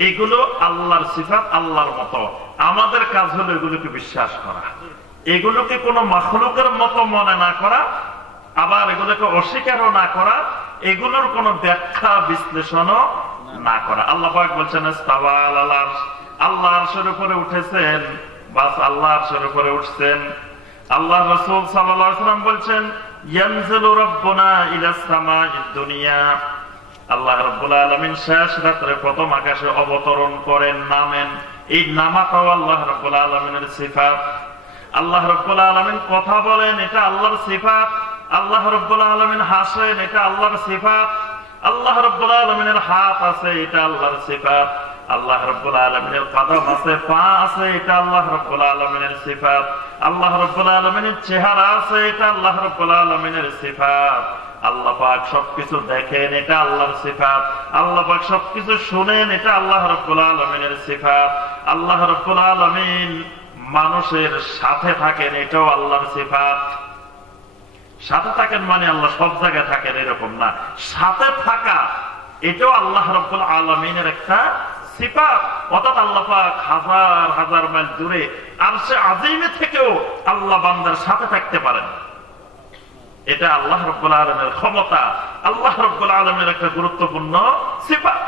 এগুলো আল্লাহর সিফাত, আল্লাহর মতো। আমাদের কাজ হলো এগুলোকে বিশ্বাস করা, এগুলোকে কোনো মাখলুকের মতো মনে না করা, আবার এগুলোকে অস্বীকারও না করা, এগুলোর কোনো ব্যাখ্যা বিশ্লেষণও না করা। আল্লাহ পাক বলছেন ইস্তাওয়া আলাল আরশ, আল্লাহ আরশের উপরে উঠেছেন। বাস আল্লাহ আরশের উপরে উঠছেন। আল্লাহ রাসূল সাল্লাল্লাহু আলাইহি ওয়াসাল্লাম বলছেন ইয়ানজিলু রাব্বুনা ইলাস সামাঈদ দুনিয়া, আল্লাহ রাব্বুল আলামিন শেষ রাতে প্রথম আকাশে অবতরণ করেন, নামেন। এই নামাটাও আল্লাহ রাব্বুল আলামিনের সিফাত। আল্লাহ রাব্বুল আলামিন কথা বলেন, এটা আল্লাহর সিফাত। আল্লাহ রাব্বুল আলামিন হাসেন, এটা আল্লাহর সিফাত। আল্লাহ রাব্বুল আলামিনের হাত আছে, এটা আল্লাহর সিফাত। আল্লাহ রাব্বুল আলামিনের কদম আছে, পা আছে, এটা আল্লাহ রাব্বুল আলামিনের সিফাত। আল্লাহ রাব্বুল আলামিনের চেহারা আছে, এটা আল্লাহ রাব্বুল আলামিনের সিফাত। আল্লাহ পাক সবকিছু দেখেন, এটা আল্লাহর সিফাত। আল্লাহ পাক সবকিছু শুনেন, এটা আল্লাহ রাব্বুল আলামিনের সিফাত। আল্লাহ রাব্বুল আলামিন মানুষের সাথে থাকেন, এটাও আল্লাহর সিফাত। সাথে থাকেন মানে আল্লাহ সব জায়গায় থাকেন এরকম না, সাথে থাকা এটাও আল্লাহ রাব্বুল আলামিনের একটা সিফাত। অর্থাৎ আল্লাহ পাক হাজার হাজার মাইল দূরে আরশে আজিমে থেকেও আল্লাহ বান্দার সাথে থাকতে পারেন। এটা আল্লাহ রাব্বুল আলামিনের ক্ষমতা, আল্লাহ রাব্বুল আলামিনের একটা গুরুত্বপূর্ণ সিফাত।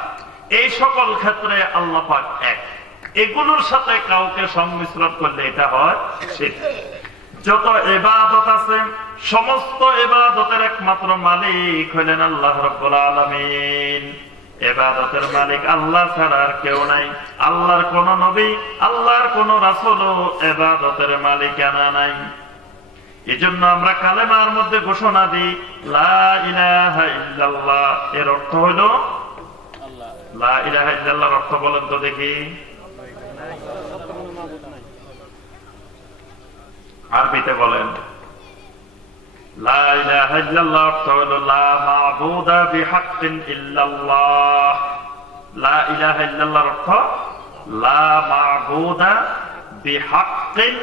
এই সকল ক্ষেত্রে আল্লাহ পাক এক। এগুলোর সাথে কাউকে সংমিশ্রণ করলে এটা হয় শিরক। যত ইবাদত আছে সমস্ত ইবাদতের একমাত্র মালিক হলেন আল্লাহ রাব্বুল আলামিন। ইবাদতের মালিক আল্লাহ ছাড়া আর কেউ নাই। আল্লাহর কোন নবী, আল্লাহর কোন রাসূলও ইবাদতের মালিকানা নাই। এজন্য আমরা কালেমার মধ্যে ঘোষণা দিই লা ইলাহা ইল্লাল্লাহ, এর অর্থ হলো লা ইলাহা ইল্লাল্লাহর অর্থ বলেন তো দেখি। আরবিতে বলেন। লা ইলাহা ইল্লাল্লাহ অর্থ হলো লা মা'বুদা বিহাক্কিন ইল্লাল্লাহ। লা ইলাহা ইল্লাল্লাহর অর্থ লা মা'বুদা বিহাক্কিন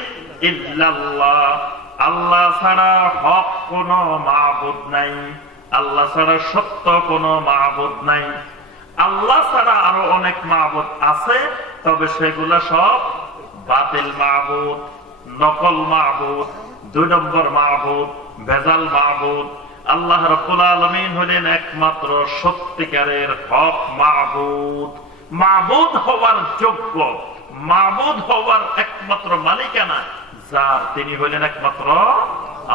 ইল্লাল্লাহ। আল্লাহ ছাড়া হক কোনো মা'বুদ নাই, আল্লাহ ছাড়া সত্য কোনো মা'বুদ নাই। আল্লাহ ছাড়া আরো অনেক মা'বুদ আছে, তবে সেগুলা সব বাতিল মা'বুদ, নকল মা'বুদ, 2 নম্বর মা'বুদ, ভেজাল মা'বুদ। আল্লাহ রাব্বুল আলামিন হলেন একমাত্র সত্যিকারের হক মা'বুদ। মা'বুদ হওয়ার যোগ্য, মা'বুদ হওয়ার একমাত্র মালিকানা যার, তিনি হলেন একমাত্র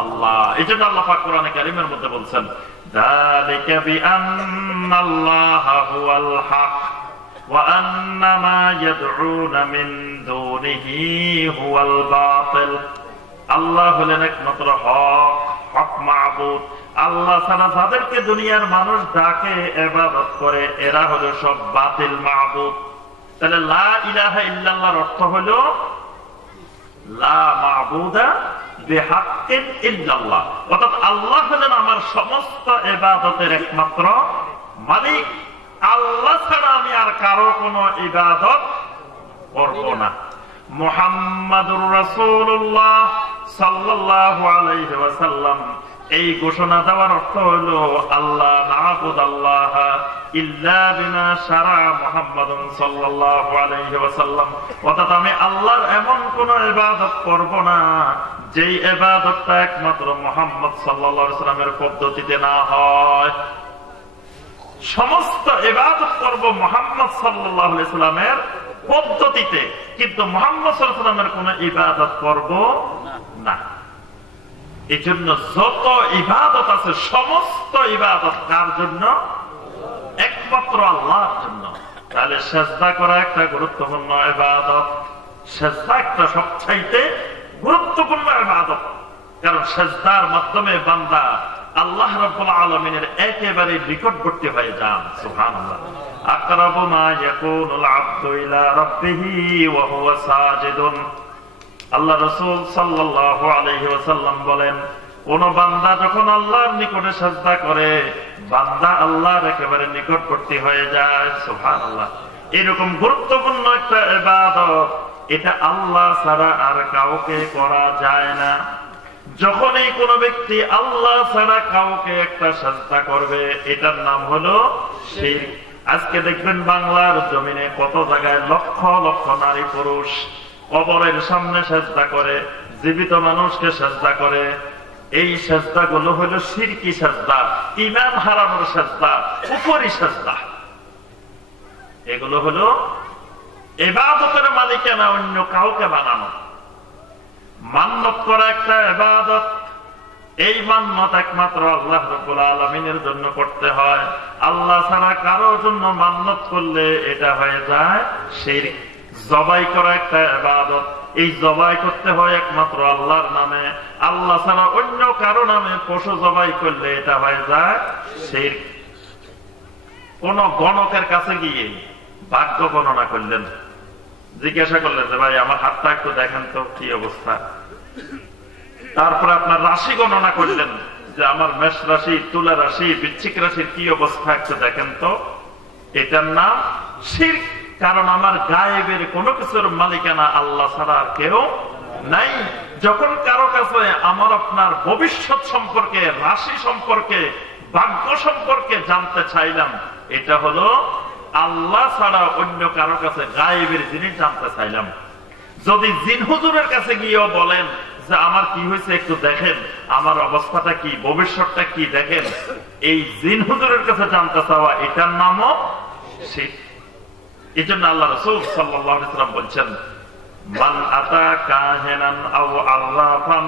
আল্লাহ। এই জন্য আল্লাহ পাক কোরআনে কারীমের মধ্যে বলছেন, যালিকা বিআন্নাল্লাহা হুয়াল হক ওয়া আন্না মা ইয়াদউনা মিন দুনিহি হুয়াল বাতিল। আল্লাহ হলেন একমাত্র হক, হক মা'বুদ। আল্লাহ ছাড়া যাদেরকে দুনিয়ার মানুষ ডাকে, ইবাদত করে, এরা হলো সব বাতিল মা'বুদ। তাহলে লা ইলাহা ইল্লাল্লাহর অর্থ হলো লা মা'বুদা বিহাক্কিন ইল্লাল্লাহ, অর্থাৎ আল্লাহ হলেন আমার সমস্ত ইবাদতের একমাত্র মালিক। আল্লাহ ছাড়া আমি আর কারো কোনো ইবাদত করব না। মুহাম্মাদুর রাসূলুল্লাহ সাল্লাল্লাহু আলাইহি ওয়াসাল্লাম এই ঘোষণা দেওয়ার অর্থ হলো আল্লাহ না'বুদাল্লাহ ইল্লা বিমা শারা মুহাম্মাদুন সাল্লাল্লাহু আলাইহি ওয়াসাল্লাম, অর্থাৎ আমি আল্লাহর এমন কোন ইবাদত করব না যেই ইবাদতটা একমাত্র মুহাম্মদ সাল্লাল্লাহু আলাইহি ওয়াসাল্লামের পদ্ধতিতে না হয়। সমস্ত ইবাদত করব মুহাম্মদ সাল্লাল্লাহু আলাইহি ওয়াসাল্লামের পদ্ধতিতে, কিন্তু মুহাম্মদ সাল্লাল্লাহু আলাইহি ওয়াসাল্লামের কোন ইবাদত করব না। এই জন্য যত ইবাদত আছে সমস্ত ইবাদত কার জন্য? একমাত্র আল্লাহর জন্য। তাহলে সিজদা করা একটা গুরুত্বপূর্ণ ইবাদত, সিজদা একটা সবচাইতে গুরুত্বপূর্ণ ইবাদত, কারণ সিজদার মাধ্যমে বান্দা আল্লাহ রাব্বুল আলামিনের একেবারে নিকটবর্তী হয়ে যান। সুবহানাল্লাহ। আকরাবু মা ইয়াকুনুল আবদু ইলা রাব্বিহি ওয়া হুয়া সাজিদুন। আল্লাহ রাসূল সাল্লাল্লাহু আলাইহি ওয়াসাল্লাম বলেন, কোন বান্দা যখন আল্লাহর নিকটে সিজদা করে, বান্দা আল্লাহর একেবারে নিকটবর্তী হয়ে যায়। সুবহানাল্লাহ। এরকম গুরুত্বপূর্ণ একটা ইবাদত, এটা আল্লাহ ছাড়া আর কাউকে করা যায় না। যখনই কোন ব্যক্তি আল্লাহ ছাড়া কাউকে একটা সিজদা করবে, এটার নাম হলো শিরক। আজকে দেখবেন বাংলার জমিনে কত জায়গায় লক্ষ লক্ষ নারী পুরুষ কবরের সামনে সিজদা করে, জীবিত মানুষকে সিজদা করে। এই সিজদা গুলো হলো শিরকি সিজদা, ঈমান হারানোর সিজদা, কুফরি সিজদা। এগুলো হলো ইবাদতের মালিকানা অন্য কাউকে বানানো। মান্নত করা একটা ইবাদত, এই মান্নত একমাত্র আল্লাহ রাব্বুল আলামিনের জন্য করতে হয়। আল্লাহ ছাড়া কারো জন্য মান্নত করলে এটা হয়ে যায় শিরক। জবাই করা একটা ইবাদত, এই জবাই করতে হয় একমাত্র আল্লাহর নামে। আল্লাহ ছাড়া অন্য কারো নামে পশু জবাই করলে এটা হয়ে যায় শিরক। কোন গণকের কাছে গিয়ে ভাগ্য গণনা করলেন, জিজ্ঞাসা করলেন যে ভাই আমার হাতটা একটু দেখেন তো কি অবস্থা। তারপরে আপনার রাশি গণনা করলেন যে আমার মেষ রাশি, তুলা রাশি, বৃশ্চিক রাশির কি অবস্থা একটু দেখেন তো। এটার নাম শিরক, কারণ আমার গায়েবের কোন কিছুর মালিকানা আল্লাহ ছাড়া আর কেউ নাই। যখন কারো কাছে আমার আপনার ভবিষ্যৎ সম্পর্কে, রাশি সম্পর্কে, ভাগ্য সম্পর্কে জানতে চাইলাম, এটা হলো আল্লাহ ছাড়া অন্য কারো কাছে গায়েবের জিনিস জানতে চাইলাম। যদি জিন হুজুরের কাছে গিয়েও বলেন যে আমার কি হয়েছে একটু দেখেন, আমার অবস্থাটা কি, ভবিষ্যৎটা কি দেখেন, এই জিন হুজুরের কাছে জানতে চাওয়া, এটার নামও শিরক। এই জন্য আল্লাহ রাসূল সাল্লাল্লাহু আলাইহি ওয়াসাল্লাম বলছেন, মান আতা কাহিনান আও আররাফান,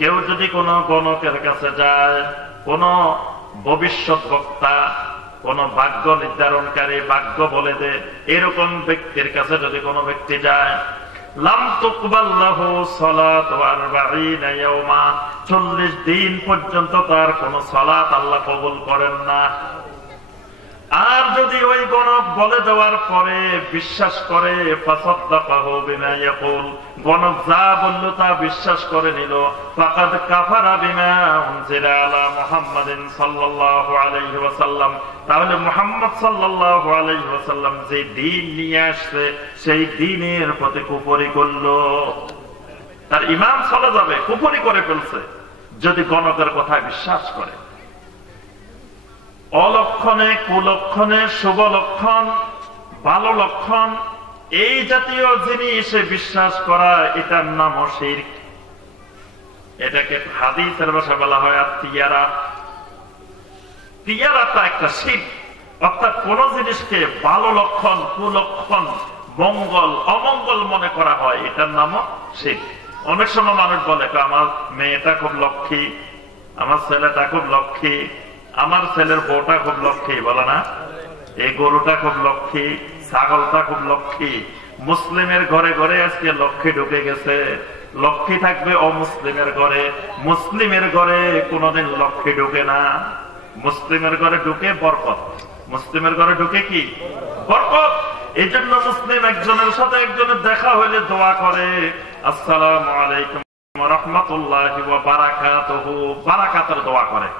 কেউ যদি কোনো গণকের কাছে যায়, কোন ভবিষ্যৎ বক্তা, কোন ভাগ্য নির্ধারণকারী, ভাগ্য বলে দে, এরকম ব্যক্তির কাছে যদি কোনো ব্যক্তি যায়, লাম তুকবাল লাহু সালাতু 40 ইয়াওমা, 40 দিন পর্যন্ত তার কোন সালাত আল্লাহ কবুল করেন না। আর যদি ওই গণক বলে দেওয়ার পরে বিশ্বাস করে, গণক যা বলল তা বিশ্বাস করে নিল, ফাকাদ কাফারা বিমা উনজিলা আলা মুহাম্মাদিন সাল্লাল্লাহু আলাইহি ওয়াসাল্লাম, তাহলে মুহাম্মদ সাল্লাল্লাহু আলাইহি ওয়াসাল্লাম যে দ্বীন নিয়ে আসছে সেই দ্বীনের প্রতি কুফরি করলো। তার ঈমান চলে যাবে, কুফরি করে ফেলছে যদি গণকের কথা বিশ্বাস করে। অলক্ষণে, কুলক্ষণে, শুভ লক্ষণ, ভালো লক্ষণ, এই জাতীয় জিনিসে বিশ্বাস করা, এটার নাম শিরক। এটাকে হাদিসের ভাষায় বলা হয় তিয়ারা। তিয়ারাটা একটা শিরক, অর্থাৎ কোন জিনিসকে ভালো লক্ষণ, কুলক্ষণ, মঙ্গল, অমঙ্গল মনে করা হয়, এটার নামও শিরক। অনেক সময় মানুষ বলে আমার মেয়েটা খুব লক্ষ্মী, আমার ছেলেটা খুব লক্ষ্মী, আমার ছেলের বউটা খুব লক্ষ্মী, বলে না? এই গরুটা খুব লক্ষ্মী, ছাগলটা খুব লক্ষ্মী। মুসলিমের ঘরে ঘরে আজকে লক্ষ্মী ঢুকে গেছে। লক্ষ্মী থাকবে অমুসলিমের ঘরে, মুসলিমের ঘরে কোনোদিন লক্ষ্মী ঢুকে না। মুসলিমের ঘরে ঢুকে বরকত, মুসলিমের ঘরে ঢুকে কি? বরকত। এই জন্য মুসলিম একজনের সাথে একজনের দেখা হইলে দোয়া করে, আসসালামু আলাইকুম ওয়া রাহমাতুল্লাহি ওয়া বারাকাতুহু, বারাকাতের দোয়া করে।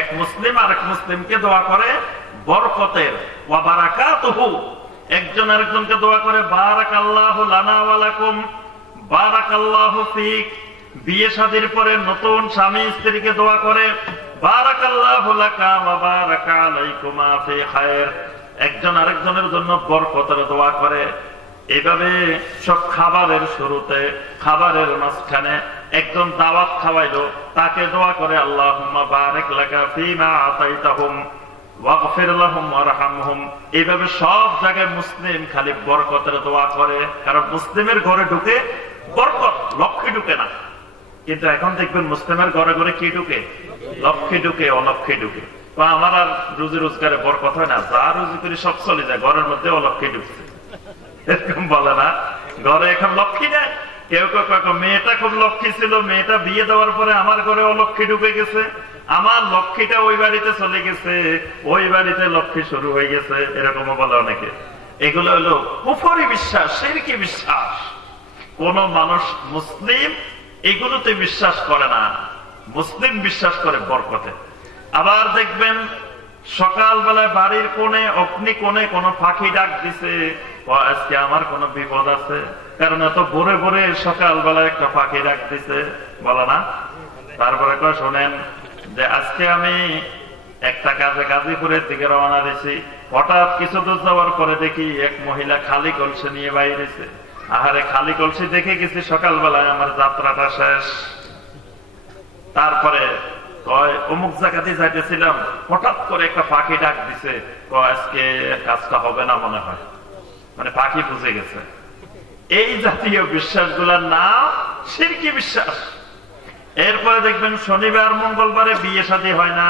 এক মুসলিম আর এক মুসলিমকে দোয়া করে বরকতের, ওয়া বারাকাতুহু। একজন আরেকজনকে দোয়া করে বারাকাল্লাহু লানা ওয়া লাকুম, বারাকাল্লাহু ফিক। বিয়ে শাদীর পরে নতুন স্বামী স্ত্রীকে দোয়া করে বারাকাল্লাহু লাকা ওয়া বারাকা আলাইকুমা ফি খায়র। একজন আরেকজনের জন্য বরকতের দোয়া করে। এইভাবে সব খাবারের শুরুতে, খাবারের মাঝখানে একজন দাওয়াত খাওয়াইলো, তাকে দোয়া করে আল্লাহুম্মা বারিক লাকা ফীমা আতাইতাহুম ওয়াগফির লাহুম ওয়ারহামহুম। এইভাবে সব জায়গায় মুসলিম খালি বরকতের দোয়া করে, কারণ মুসলিমের ঘরে ঢুকে বরকত, লক্ষ্মী ঢুকে না। কিন্তু এখন দেখবেন মুসলিমের ঘরে ঘরে কি ঢুকে? লক্ষ্মী ঢুকে, অলক্ষ্মী ঢুকে। তো আমার আর রুজি রোজগারে বরকত হয় না, যা রুজি করি সব চলে যায়, ঘরের মধ্যে অলক্ষ্মী ঢুকছে, এরকম বলে না? ঘরে এখন লক্ষ্মী নেয়। কেউ কেউ মেয়েটা খুব লক্ষ্মী ছিল, মেয়েটা বিয়ে দেওয়ার পরে আমার ঘরে অলক্ষ্মী ঢুকে গেছে, আমার লক্ষ্মীটা ওই বাড়িতে চলে গেছে, ওই বাড়িতে লক্ষ্মী শুরু হয়ে গেছে, এরকমও বলে অনেকে। এগুলো হলো কুফরি বিশ্বাস, শিরকি বিশ্বাস। কোন মানুষ মুসলিম এগুলোতে বিশ্বাস করে না, মুসলিম বিশ্বাস করে বরকতে। আবার দেখবেন সকালবেলায় বাড়ির কোণে, অগ্নি কোণে কোন পাখি ডাক দিছে, আজকে আমার কোন বিপদ আছে, কারণ এত ভোরে ভোরে সকালবেলায় একটা পাখি ডাক দিছে, বলে না? তারপরে কয় শোনেন যে আজকে আমি একটা কাজে গাজীপুরের দিকে রওনা দিছি, হঠাৎ কিছু দূর যাওয়ার পরে দেখি এক মহিলা খালি কলসি নিয়ে বাইরেছে। আহারে, খালি কলসি দেখে গেছি সকালবেলায়, আমার যাত্রাটা শেষ। তারপরে কয় অমুক জায়গাতে যাইতেছিলাম, হঠাৎ করে একটা পাখি ডাক দিছে, আজকে কাজটা হবে না মনে হয়, মানে পাখি বুঝে গেছে। এই জাতীয় বিশ্বাসগুলোর নাম শিরকি বিশ্বাস। এরপরে দেখবেন শনিবার মঙ্গলবারে বিয়ে শাদী হয় না,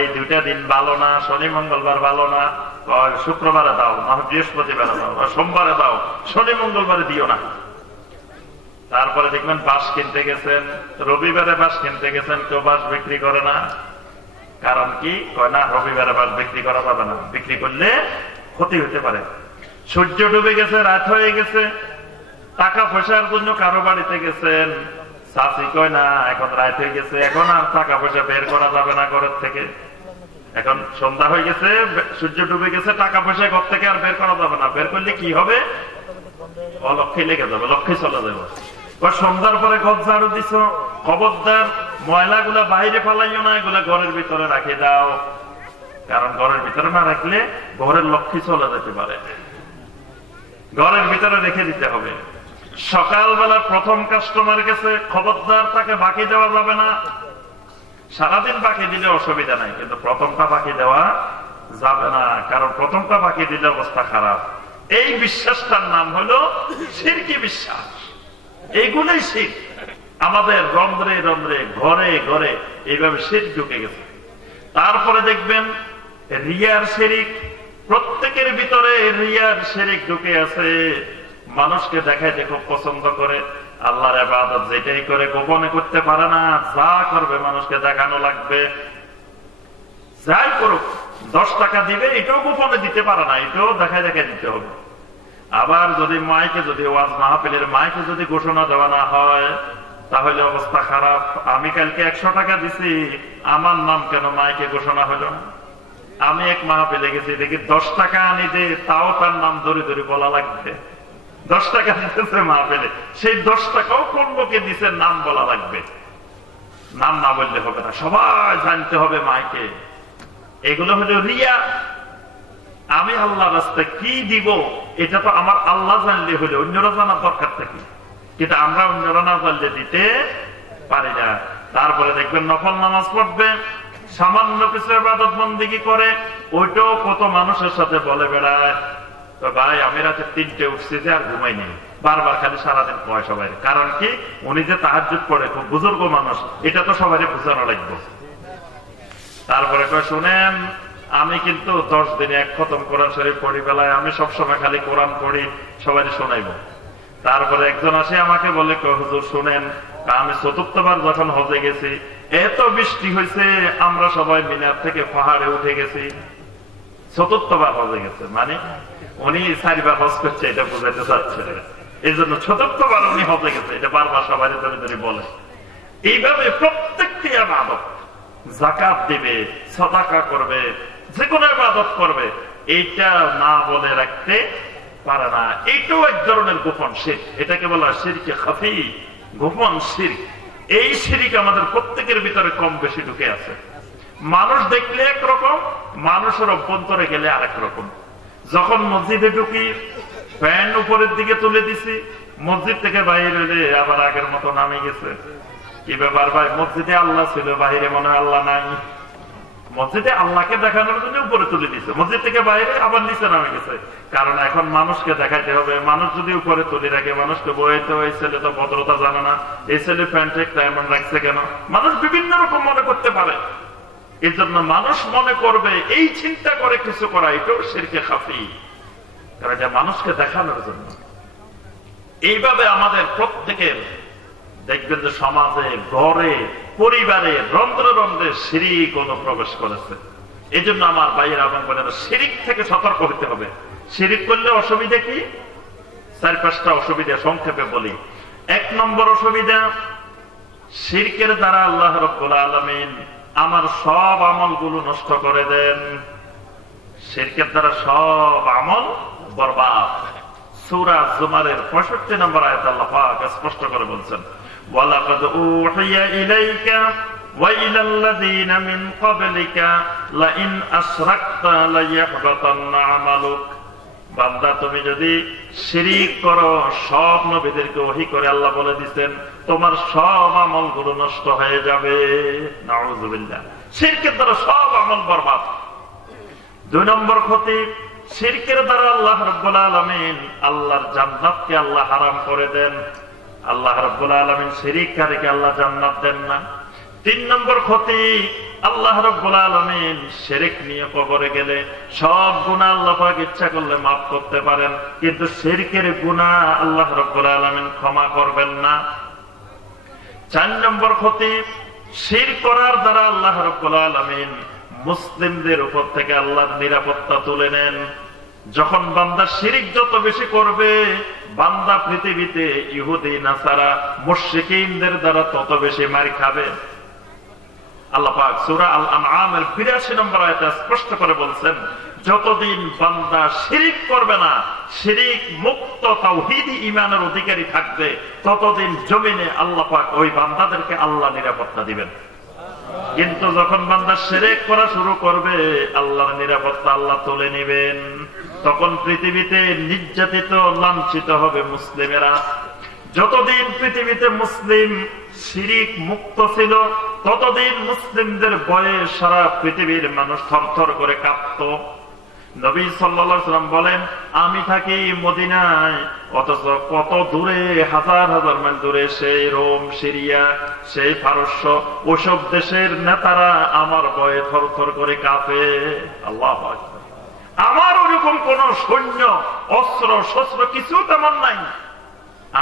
এই দুইটা দিন ভালো না, শনি মঙ্গলবার ভালো না, শুক্রবারে দাও, না বৃহস্পতিবারে দাও, সোমবারে দাও, শনি মঙ্গলবারে দিও না। তারপরে দেখবেন বাঁশ কিনতে গেছেন, রবিবারে বাঁশ কিনতে গেছেন, কেউ বাঁশ বিক্রি করে না। কারণ কি? কয় না, রবিবারে বাঁশ বিক্রি করা যাবে না, বিক্রি করলে ক্ষতি হতে পারে। সূর্য ডুবে গেছে, রাত হয়ে গেছে, টাকা পয়সার জন্য কারো বাড়িতে গেছেন, চাষি কয় না এখন রাত হয়ে গেছে, এখন আর টাকা পয়সা বের করা যাবে না ঘরের থেকে, এখন সন্ধ্যা হয়ে গেছে, সূর্য ডুবে গেছে, টাকা পয়সা ঘর থেকে আর বের করা যাবে না, বের করলে কি হবে? অলক্ষ্মী লেগে যাবে, লক্ষ্মী চলে যাবে। সন্ধ্যার পরে ঘর ঝাড়ু দিছ, খবরদার ময়লা গুলা বাইরে ফেলাইও না, এগুলা ঘরের ভিতরে রাখে দাও, কারণ ঘরের ভিতরে না রাখলে ঘরের লক্ষ্মী চলে যেতে পারে, ঘরের ভিতরে রেখে দিতে হবে। সকালবেলা প্রথম কাস্টমার গেছে, খবরদার তাকে বাকি দেওয়া যাবে না। সারাদিন বাকি দিলে অসুবিধা নাই, কিন্তু প্রথমটা বাকি দেওয়া যাবে না, কারণ প্রথমটা বাকি দিলে অবস্থা খারাপ। এই বিশ্বাসটার নাম হলো শিরকি বিশ্বাস। এইগুলোই শিরক। আমাদের রন্ধ্রে রন্ধ্রে, ঘরে ঘরে এইভাবে শিরক ঢুকে গেছে। তারপরে দেখবেন রিয়ার শিরক, প্রত্যেকের ভিতরে রিয়ার শিরক ঢুকে আছে। মানুষকে দেখাইতে খুব পছন্দ করে, আল্লাহর ইবাদত যেটাই করে গোপনে করতে পারে না, যা করবে মানুষকে দেখানো লাগবে। যাই করুক 10 টাকা দিবে, এটাও গোপনে দিতে পারে না, এটাও দেখায় দেখায় দিতে হবে। আবার যদি মাইকে, যদি ওয়াজ মাহফিলের মাইকে যদি ঘোষণা দেওয়া না হয় তাহলে অবস্থা খারাপ। আমি কালকে 100 টাকা দিছি, আমার নাম কেন মাইকে ঘোষণা হলো না? আমি এক মাহফিলে গেছি, দেখি 10 টাকা আনি দে, তাও তার নাম ধরে ধরে বলা লাগবে। 10 টাকা দিতেছে মাহফিলে, সেই 10 টাকাও কোন লোকে দিছে নাম বলা লাগবে। নাম না বললে হবে না, সবাই জানতে হবে মাইকে। এগুলো হলো রিয়া। আমি আল্লাহ রাস্তায় কি দিব এটা তো আমার আল্লাহ জানলে হলে, অন্যরা জানার দরকার থাকে, কিন্তু আমরা অন্যরা না জানলে দিতে পারি না। তারপরে দেখবেন নফল নামাজ পড়বে, সামান্য কিছু ইবাদত বন্দেগী করে, ওইটাও কত মানুষের সাথে বলে বেড়ায়, তো ভাই আমি রাতে 3টে উঠছি যে আর ঘুমাই নেই, বারবার খালি সারাদিন কয় সবাই। কারণ কি, উনি যে তাহাজ্জুদ পড়ে, খুব বুজুর্গ মানুষ, এটা তো সবাই বোঝানো লাগবে। তারপরে কয়, শুনেন আমি কিন্তু 10 দিনে 1 খতম কোরআন শরীফ পড়ি, বেলায় আমি সবসময় খালি কোরআন পড়ি, সবাই শোনাইব। তারপরে একজন আসে আমাকে বলে, হুজুর শুনেন, আমি 4বার যখন হজে গেছি, এত বৃষ্টি হয়েছে, আমরা সবাই মিনার থেকে পাহাড়ে উঠে গেছি। 4বার হজে গেছে, মানে উনি 4বার হজ করছে, এটা বোঝাতে চাচ্ছে। এই জন্য 4বার উনি হজে গেছে, এটা বারবার সবাই ধরে ধরে বলে। এইভাবে প্রত্যেকটি ইবাদত, যাকাত দিবে, সাদাকা করবে, যে কোনো ইবাদত করবে, এইটা না বলে রাখতে পারে না। এইটাও এক ধরনের গোপন শিরক, এটাকে বলা হয় শিরকে খাফি, গোপন শিরক। এই শিরক আমাদের প্রত্যেকের ভিতরে কম বেশি ঢুকে আছে। মানুষ দেখলে একরকম, মানুষের অভ্যন্তরে গেলে আরেক রকম। যখন মসজিদে ঢুকি, প্যান্ট উপরের দিকে তুলে দিছি, মসজিদ থেকে বাইরে এলে আবার আগের মতো নামে গেছে। কি ব্যাপার ভাই, মসজিদে আল্লাহ ছিল, বাহিরে মনে হয় আল্লাহ নাই। মসজিদে আল্লাহকে দেখানোর জন্য উপরে তুলে দিচ্ছে, মসজিদ থেকে বাইরে আবার নিচে নামে গেছে। কারণ এখন মানুষকে দেখাইতে হবে। মানুষ যদি উপরে তুলে রাখে, মানুষকে বইতে, এই ছেলে তো ভদ্রতা জানে না, এই ছেলে প্যান্টে এমন রাখছে কেন, মানুষ বিভিন্ন রকম মনে করতে পারে। এই জন্য মানুষ মনে করবে, এই চিন্তা করে কিছু করা, এটাও শিরকে খাফি, কারণ এটা মানুষকে দেখানোর জন্য। এইভাবে আমাদের প্রত্যেকের দেখবেন যে সমাজে, ঘরে, পরিবারে, রন্ধ্রে রন্ধ্রে শিরিক অনুপ্রবেশ করেছে। এই জন্য আমার ভাইয়েরা আমার বোনেরা, শিরিক থেকে সতর্ক হতে হবে। শিরিক করলে অসুবিধা কি? 4-5টা অসুবিধা সংক্ষেপে বলি। 1 নম্বর অসুবিধা, শিরকের দ্বারা আল্লাহ রাব্বুল আলামিন আমার সব আমলগুলো নষ্ট করে দেন। শিরকের দ্বারা সব আমল বরবাদ। সূরা জুমারের 65 নম্বর আয়াতে আল্লাহ পাক স্পষ্ট করে বলছেন, ওয়ালাকাদ উহিয়া ইলাইকা ওয়া ইলাল্লাযীনা মিন ক্বাবলিকা লাইন আশরাকতা লায়াহবাতান্না আমালুক। বান্দা, তুমি যদি শিরিক করো, সব নবীদেরকে ওহী করে আল্লাহ বলে দিবেন, তোমার সব আমলগুলো নষ্ট হয়ে যাবে। নাউযুবিল্লাহ। শিরকের দ্বারা সব আমল বরবাদ। 2 নম্বর ক্ষতি, শিরকের দ্বারা আল্লাহ রাব্বুল আলামিন আল্লাহর জান্নাতকে আল্লাহ হারাম করে দেন। আল্লাহ রাব্বুল আলামিন শিরককারীকে আল্লাহ জান্নাত দেন না। 3 নম্বর ক্ষতি, আল্লাহ রাব্বুল আলামিন শিরক নিয়ে কবরে গেলে সব গুনাহ আল্লাহ পাক ইচ্ছা করলে মাফ করতে পারেন, কিন্তু শিরকের গুনাহ আল্লাহ রাব্বুল আলামিন ক্ষমা করবেন না। 4 নম্বর ক্ষতি, শিরক করার দ্বারা আল্লাহ রাব্বুল আলামিন মুসলিমদের উপর থেকে আল্লাহর নিরাপত্তা তুলে নেন। যখন বান্দা শিরিক যত বেশি করবে, বান্দা পৃথিবীতে ইহুদি, নাসারা, মুশরিকিনদের দ্বারা তত বেশি মার খাবে। আল্লাহ পাক সূরা আল আনআমের 82 নম্বর আয়াতে স্পষ্ট করে বলছেন, যতদিন বান্দা শিরিক করবে না, শিরিক মুক্ত তাওহীদি ঈমানের অধিকারী থাকবে, ততদিন জমিনে আল্লাহ পাক ওই বান্দাদেরকে আল্লাহ নিরাপত্তা দিবেন। কিন্তু যখন বান্দা শিরক করা শুরু করবে, আল্লাহর নিরাপত্তা আল্লাহ তুলে নেবেন। তখন পৃথিবীতে নির্যাতিত, লাঞ্ছিত হবে মুসলিমেরা। যতদিন পৃথিবীতে মুসলিম শিরিক মুক্ত ছিল, ততদিন মুসলিমদের ভয়ে সারা পৃথিবীর মানুষ থরথর করে কাঁপত। নবী সাল্লাল্লাহু আলাইহি ওয়াসাল্লাম বলেন, আমি থাকি মদিনায়, অথচ কত দূরে, হাজার হাজার মাইল দূরে সেই রোম, সিরিয়া, সেই পারস্য, ওসব দেশের নেতারা আমার ভয়ে থরথর করে কাঁপে। আল্লাহু আকবার। আমার ওরকম কোন সৈন্য, অস্ত্র শস্ত্র কিছু তেমন নাই।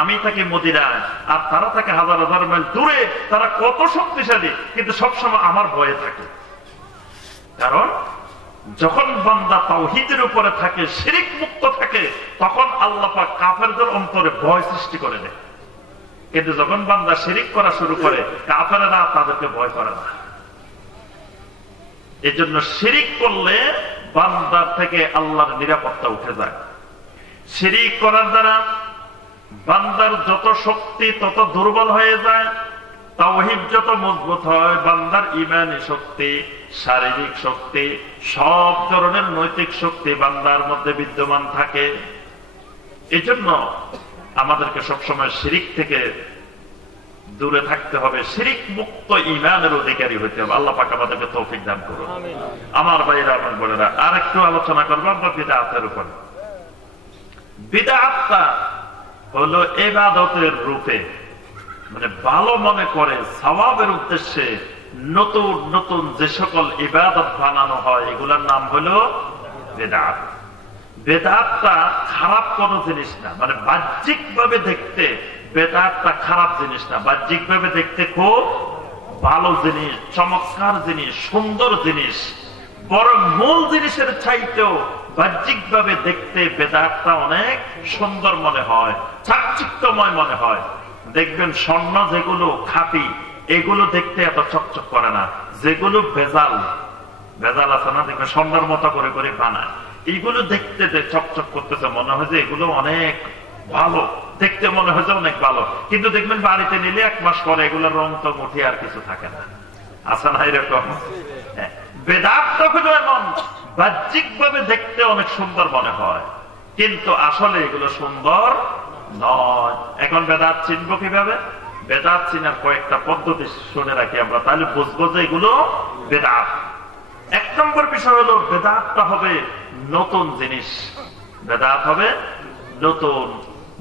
আমি থাকি মদিনায়, আর তারা থাকে হাজার হাজার মাইল দূরে। তারা কত শক্তিশালী, কিন্তু সবসময় আমার ভয়ে থাকে। কারণ যখন বান্দা তাওহীদের উপরে থাকে, শিরক মুক্ত থাকে, তখন আল্লাহ পাক কাফেরদের অন্তরে ভয় সৃষ্টি করে দেয়। কিন্তু যখন বান্দা শিরক করা শুরু করে, কাফেররা তাদেরকে ভয় করে না। এই জন্য শিরক করলে বান্দার থেকে আল্লাহর নিরাপত্তা উঠে যায়। শিরক করার দ্বারা বান্দার যত শক্তি তত দুর্বল হয়ে যায়, তাওহীদ যত মজবুত হয়, বান্দার ঈমানী শক্তি, শারীরিক শক্তি, সব ধরনের নৈতিক শক্তি বান্দার মধ্যে বিদ্যমান থাকে। এই জন্য আমাদেরকে সবসময় শিরক থেকে দূরে থাকতে হবে, শিরক মুক্ত ঈমানের অধিকারী হইতে হবে। আল্লাহ পাক আমাদেরকে তৌফিক দান করুন। আমার ভাইরা, আমার বোনেরা, আর একটু আলোচনা করবো আমরা বিদআতের উপর। বিদআতটা হলো ইবাদতের রূপে, মানে ভালো মনে করে সওয়াবের উদ্দেশ্যে নতুন নতুন যে সকল ইবাদত বানানো হয়, এগুলোর নাম হলো বিদআত। বিদআতটা খারাপ কোন জিনিস না, মানে বাহ্যিক ভাবে দেখতে বিদআতটা খারাপ জিনিস না, বাহ্যিক ভাবে দেখতে খুব ভালো জিনিস, চমৎকার জিনিস, সুন্দর জিনিস। বরং মূল জিনিসের চাইতেও বাহ্যিক ভাবে দেখতে বিদআতটা অনেক সুন্দর মনে হয়, চাকচিক্যময় মনে হয়। দেখবেন স্বর্ণ যেগুলো খাঁটি, এগুলো দেখতে এত চকচক করে না। যেগুলো ভেজাল আছে না, দেখবেন স্বর্ণের মতো করে করে বানায়, এইগুলো দেখতে চকচক করতেছে, মনে হয় যে এগুলো অনেক ভালো, দেখতে মনে হয় যে অনেক ভালো। কিন্তু দেখবেন বাড়িতে নিলে 1 মাস পরে এগুলোর রং তো উঠে আর কিছু থাকে না, আছে না এরকম? বেদাতটা হলো এমন, বাহ্যিক ভাবে দেখতে অনেক সুন্দর মনে হয়, কিন্তু আসলে এগুলো সুন্দর নয়। এখন বেদাত চিনবো কিভাবে? বেদাত চিনার কয়েকটা পদ্ধতি শুনে রাখি আমরা, তাহলে বুঝবো যে এগুলো বেদাত। 1 নম্বর বিষয় হলো, বেদাতটা হবে নতুন জিনিস। বেদাত হবে নতুন।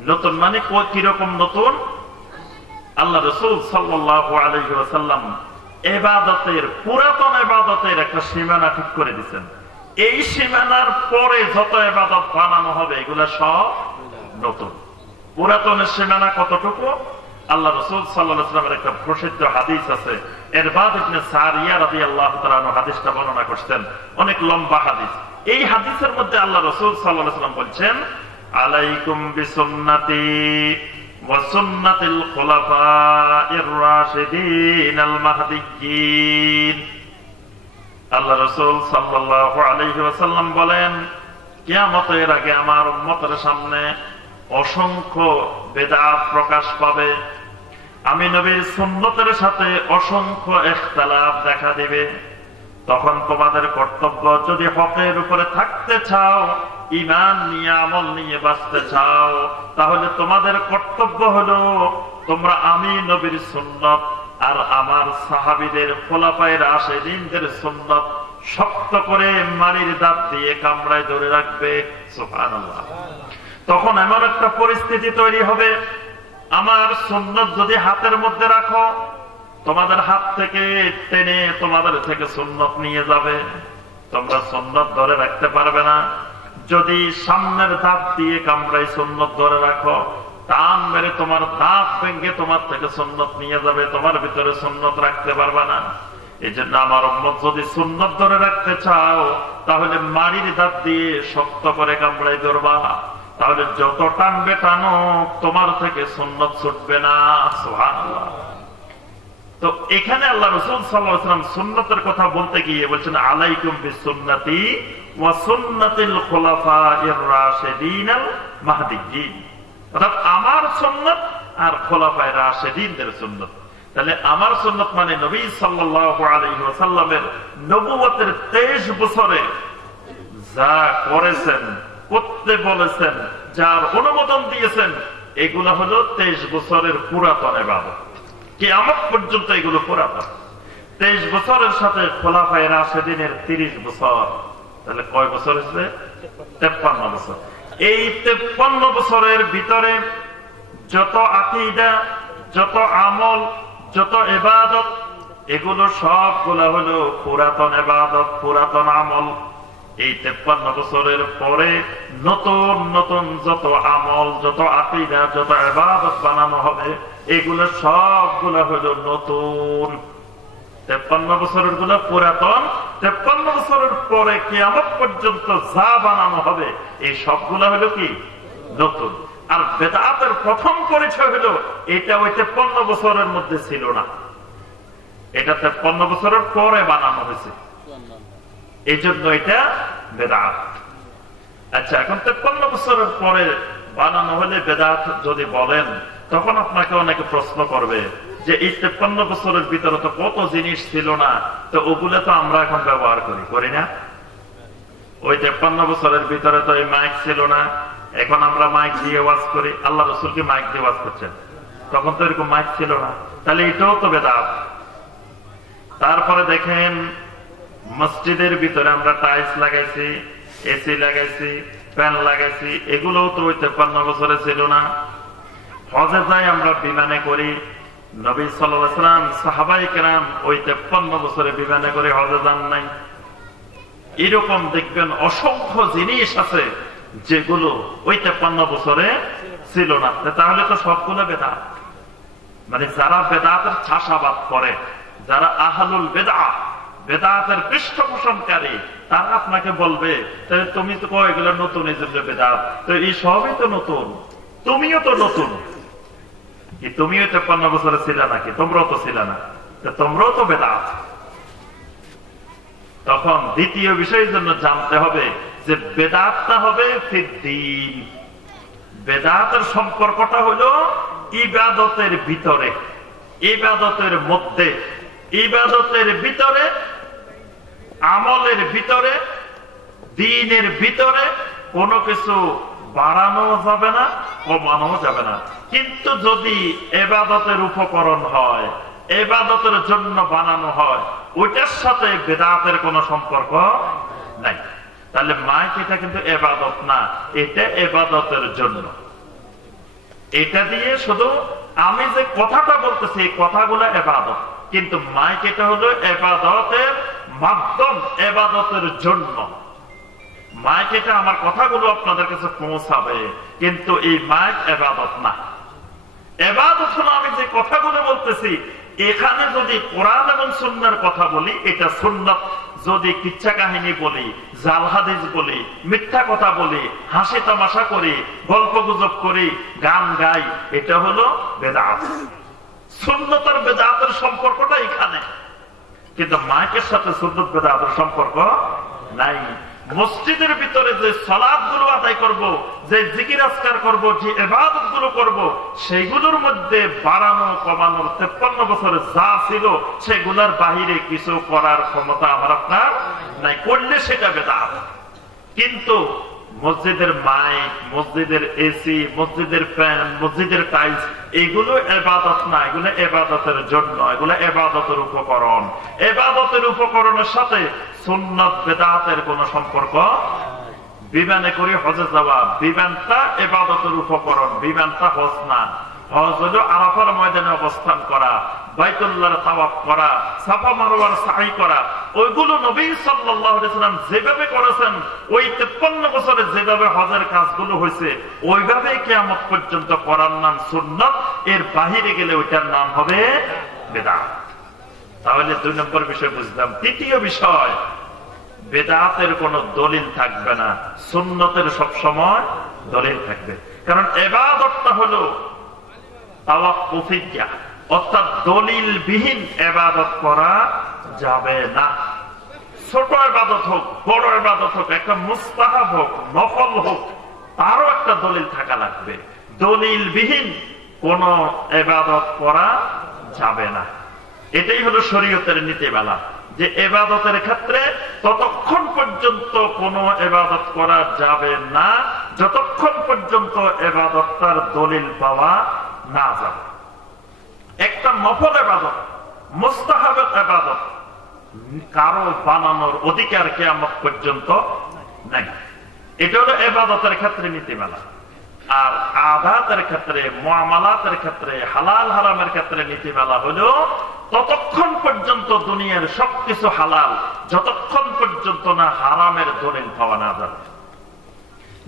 নতুন মানে কিরকম নতুন? আল্লাহ রাসূল সাল্লাল্লাহু আলাইহি ওয়াসাল্লাম ইবাদতের, পুরাতন ইবাদতের একটা সীমানা ঠিক করে দিয়েছেন। এই সীমানার পরে যত ইবাদত বানানো হবে, এগুলা সব নতুন। পুরাতনের সীমানা কতটুকু? আল্লাহ রাসূল সাল্লাল্লাহু আলাইহি ওয়াসাল্লামের একটা প্রসিদ্ধ হাদিস আছে, ইরবাদ ইবনে সারিয়া রাদিয়াল্লাহু তাআলা আনহু হাদিসটা বর্ণনা করতেন, অনেক লম্বা হাদিস। এই হাদিসের মধ্যে আল্লাহ রাসূল সাল্লাল্লাহু আলাইহি ওয়াসাল্লাম বলছেন, আলাইকুম বিসুন্নতি ওয়া সুন্নাতিল খুলাফাইর রাশিদিন আল মাহদিয়্যিন। আল্লাহ রাসূল সাল্লাল্লাহু আলাইহি ওয়াসাল্লাম বলেন, কিয়ামতের আগে আমার উম্মতের সামনে অসংখ্য বেদাত প্রকাশ পাবে। আমি নবীর সুন্নতের সাথে অসংখ্য ইখতিলাফ দেখা দিবে। তখন তোমাদের কর্তব্য, যদি হকের উপরে থাকতে চাও, ঈমান নিয়ে আমল নিয়ে বাঁচতে চাও, তাহলে তোমাদের কর্তব্য হলো তোমরা আমি নবীর সুন্নত আর আমার সাহাবীদের খোলাফায়ে রাশিদিনদের সুন্নত শক্ত করে মারির দাঁত দিয়ে কামড়ায় ধরে রাখবে। সুবহানাল্লাহ। তখন এমন একটা পরিস্থিতি তৈরি হবে, আমার সুন্নত যদি হাতের মধ্যে রাখো, তোমাদের হাত থেকে টেনে তোমাদের থেকে সুন্নত নিয়ে যাবে, তোমরা সুন্নত ধরে রাখতে পারবে না। যদি সামনের দাঁত দিয়ে কামড়াই সুন্নত ধরে রাখো, টান মেরে তোমার দাঁত ভেঙে তোমার থেকে সুন্নত নিয়ে যাবে, তোমার ভিতরে সুন্নত রাখতে পারবে না। এই জন্য আমার উম্মত যদি সুন্নত ধরে রাখতে চাও, তাহলে মারির দাঁত দিয়ে শক্ত করে কামড়াই ধরবা, তাহলে যত টানবে টানো, তোমার থেকে সুন্নত ছুটবে না। সুবহানাল্লাহ। তো এখানে আল্লাহ রাসূল সাল্লাল্লাহু আলাইহি ওয়াসাল্লাম সুন্নতের কথা বলতে গিয়ে বলছেন, আলাইকুম বিসুন্নতি ওয়া সুন্নাতিল খুলাফাইর রাশিদিনাল মাহদিয়্যিন, অর্থাৎ আমার সুন্নাত আর খোলাফায়ে রাশিদিনদের সুন্নাত। তাহলে আমার সুন্নাত মানে নবী সাল্লাল্লাহু আলাইহি ওয়াসাল্লামের নবুয়তের 23 বছরে যা করেছেন, করতে বলেছেন, যার অনুমোদন দিয়েছেন, এগুলো হলো 23 বছরের পুরাতন ইবাদত। কিয়ামত পর্যন্ত এগুলো পুরাতন। 23 বছরের সাথে খোলাফায়ে রাশিদিনের 30 বছর, তাহলে কয় বছর হচ্ছে? 53 বছর। এই 53 বছরের ভিতরে যত আকীদা, যত আমল, যত ইবাদত, এগুলো সবগুলো হলো পুরাতন ইবাদত, পুরাতন আমল। এই 53 বছরের পরে নতুন নতুন যত আমল, যত আকীদা, যত ইবাদত বানানো হবে, এগুলো সবগুলো হলো নতুন। 53 বছরের গুলো পুরাতন, 53 বছরের পরে কিয়ামত পর্যন্ত যা বানানো হবে এই সবগুলা হলো কি নতুন। আর বেদাতের প্রথম পরিচয় হলো এটা ওই 53 বছরের মধ্যে ছিল না, এটা 53 বছরের পরে বানানো হয়েছে, এই জন্য এটা বেদাত। আচ্ছা, এখন 53 বছরের পরে বানানো হলে বেদাত যদি বলেন, তখন আপনাকে অনেকে প্রশ্ন করবে যে এই 53 বছরের ভিতরে তো কত জিনিস ছিল না, তো ওগুলো তো আমরা এখন ব্যবহার করি না? ওই 53 বছরের ভিতরে তো এই মাইক ছিল না, এখন আমরা মাইক দিয়ে ওয়াজ করি। আল্লাহ রাসূল কি মাইক দিয়ে ওয়াজ করছেন? তখন তো এরকম মাইক ছিল না, তাহলে এটাও তো বেদাত। তারপরে দেখেন মসজিদের ভিতরে আমরা টাইলস লাগাইছি, এসি লাগাইছি, ফ্যান লাগাইছি, এগুলোও তো ওই 53 বছরে ছিল না। হজে যাই আমরা বিমানে করি, নবী সাল্লাল্লাহু আলাইহি ওয়াসাল্লাম সাহাবায়ে কেরাম ওই 53 বছরে বিমানে করে হজে যান নাই। এরকম দেখবেন অসংখ্য জিনিস আছে যেগুলো ওই 53 বছরে ছিল না। তাহলে তো সবগুলো বেদাত। মানে যারা বেদাতের চাষাবাদ করে, যারা আহলুল বেদাত, বেদাতের পৃষ্ঠপোষণকারী, তারা আপনাকে বলবে তুমি তো কয় এগুলো নতুন, এই জন্য বেদাত। তো এই সবই তো নতুন, তুমিও তো নতুন। তুমিও 53 বছরে ছিল নাকি? তোমরাও তো ছিল না, তোমরাও তো বেদাত। তখন দ্বিতীয় বিষয়ের জন্য জানতে হবে যে বেদাতটা হবে ফিদ্দীন। বেদাতের সম্পর্কটা হলো ইবাদতের ভিতরে, ইবাদতের মধ্যে, ইবাদতের ভিতরে, আমলের ভিতরে, দ্বীনের ভিতরে কোনো কিছু বাড়ানো যাবে না, কমানো যাবে না। কিন্তু যদি ইবাদতের উপকরণ হয়, ইবাদতের জন্য বানানো হয়, ওইটার সাথে বেদাতের কোনো সম্পর্ক নাই। তাহলে মাইক এটা কিন্তু ইবাদত না, এটা ইবাদতের জন্য। এটা দিয়ে শুধু আমি যে কথাটা বলতেছি এই কথাগুলো ইবাদত, কিন্তু মাইক এটা হলো ইবাদতের মাধ্যম, ইবাদতের জন্য। মাইক এটা আমার কথাগুলো আপনাদের কাছে পৌঁছাবে, কিন্তু এই মাইক ইবাদত না। ইবাদত হলো আমি যে কথাগুলো বলতেছি, এখানে যদি কোরআন এবং সুন্নাহর কথা বলি এটা সুন্নাত, যদি কিচ্ছা কাহিনী বলি, জাল হাদিস বলি, মিথ্যা কথা বলি, হাসি তামাশা করি, গল্প গুজব করি, গান গাই, এটা হলো বেদাত। সুন্নাত আর বেদাতের সম্পর্কটা এখানে, কিন্তু মাইকের সাথে সুন্নাত বেদাতের সম্পর্ক নাই। মসজিদের ভিতরে যে সালাত গুলো আদায় করব, যে জিকির আজকার করব, যে ইবাদত গুলো করব, সেগুলোর মধ্যে বাড়ানো কমানোর 53 বছরে যা ছিল সেগুলোর বাহিরে কিছু করার ক্ষমতা আমার আপনার নাই, করলে সেটা বেদাত। কিন্তু মসজিদের মাইক, মসজিদের এসি, মসজিদের ফ্যান, মসজিদের টাইলস, এগুলো ইবাদত না, এগুলো ইবাদতের জন্য, এগুলো ইবাদতের উপকরণ। ইবাদতের উপকরণের সাথে সুন্নাত বেদাতের কোনো সম্পর্ক। বিমানে করে হজে যাওয়া, বিমানটা ইবাদতের উপকরণ, বিমানটা হজ না। হজ হলো আরাফার ময়দানে অবস্থান করা, বাইতুল্লাহর তাওয়াফ করা, সাফা মারওয়ার সাই করা। ওইগুলো নবী সাল্লাল্লাহু আলাইহি ওয়াসাল্লাম যেভাবে করেছেন, ওই 53 বছরে যেভাবে হজের কাজগুলো হয়েছে, ওইভাবে কিয়ামত পর্যন্ত করার নাম সুন্নাত। এর বাহিরে গেলে ওইটার নাম হবে বেদাত। তাহলে 2 নম্বর বিষয় বুঝলাম। তৃতীয় বিষয়, বেদাতের কোনো দলিল থাকবে না, সুন্নতের সবসময় দলিল থাকবে। কারণ ইবাদতটা হলো তাওয়াক্কুফিয়া, অর্থাৎ দলিলবিহীন ইবাদত করা যাবে না। ছোট ইবাদত হোক, বড় ইবাদত হোক, একটা মুস্তাহাব হোক, নফল হোক, তারও একটা দলিল থাকা লাগবে। দলিলবিহীন কোন ইবাদত করা যাবে না। এটাই হলো শরীয়তের নীতিমালা, যে ইবাদতের ক্ষেত্রে ততক্ষণ পর্যন্ত কোন ইবাদত করা যাবে না যতক্ষণ পর্যন্ত ইবাদতটার দলিল পাওয়া না যাবে। একটা নফল ইবাদত, মুস্তাহাব ইবাদত কারো বানানোর অধিকার কিয়ামত পর্যন্ত নাই। এটা হলো ইবাদতের ক্ষেত্রে নীতিমালা। আর আদাতের ক্ষেত্রে, মুআমালাতের ক্ষেত্রে, হালাল হারামের ক্ষেত্রে নীতিমালা হলো ততক্ষণ পর্যন্ত দুনিয়ার সবকিছু হালাল যতক্ষণ পর্যন্ত না হারামের দলিল পাওয়া না যাবে।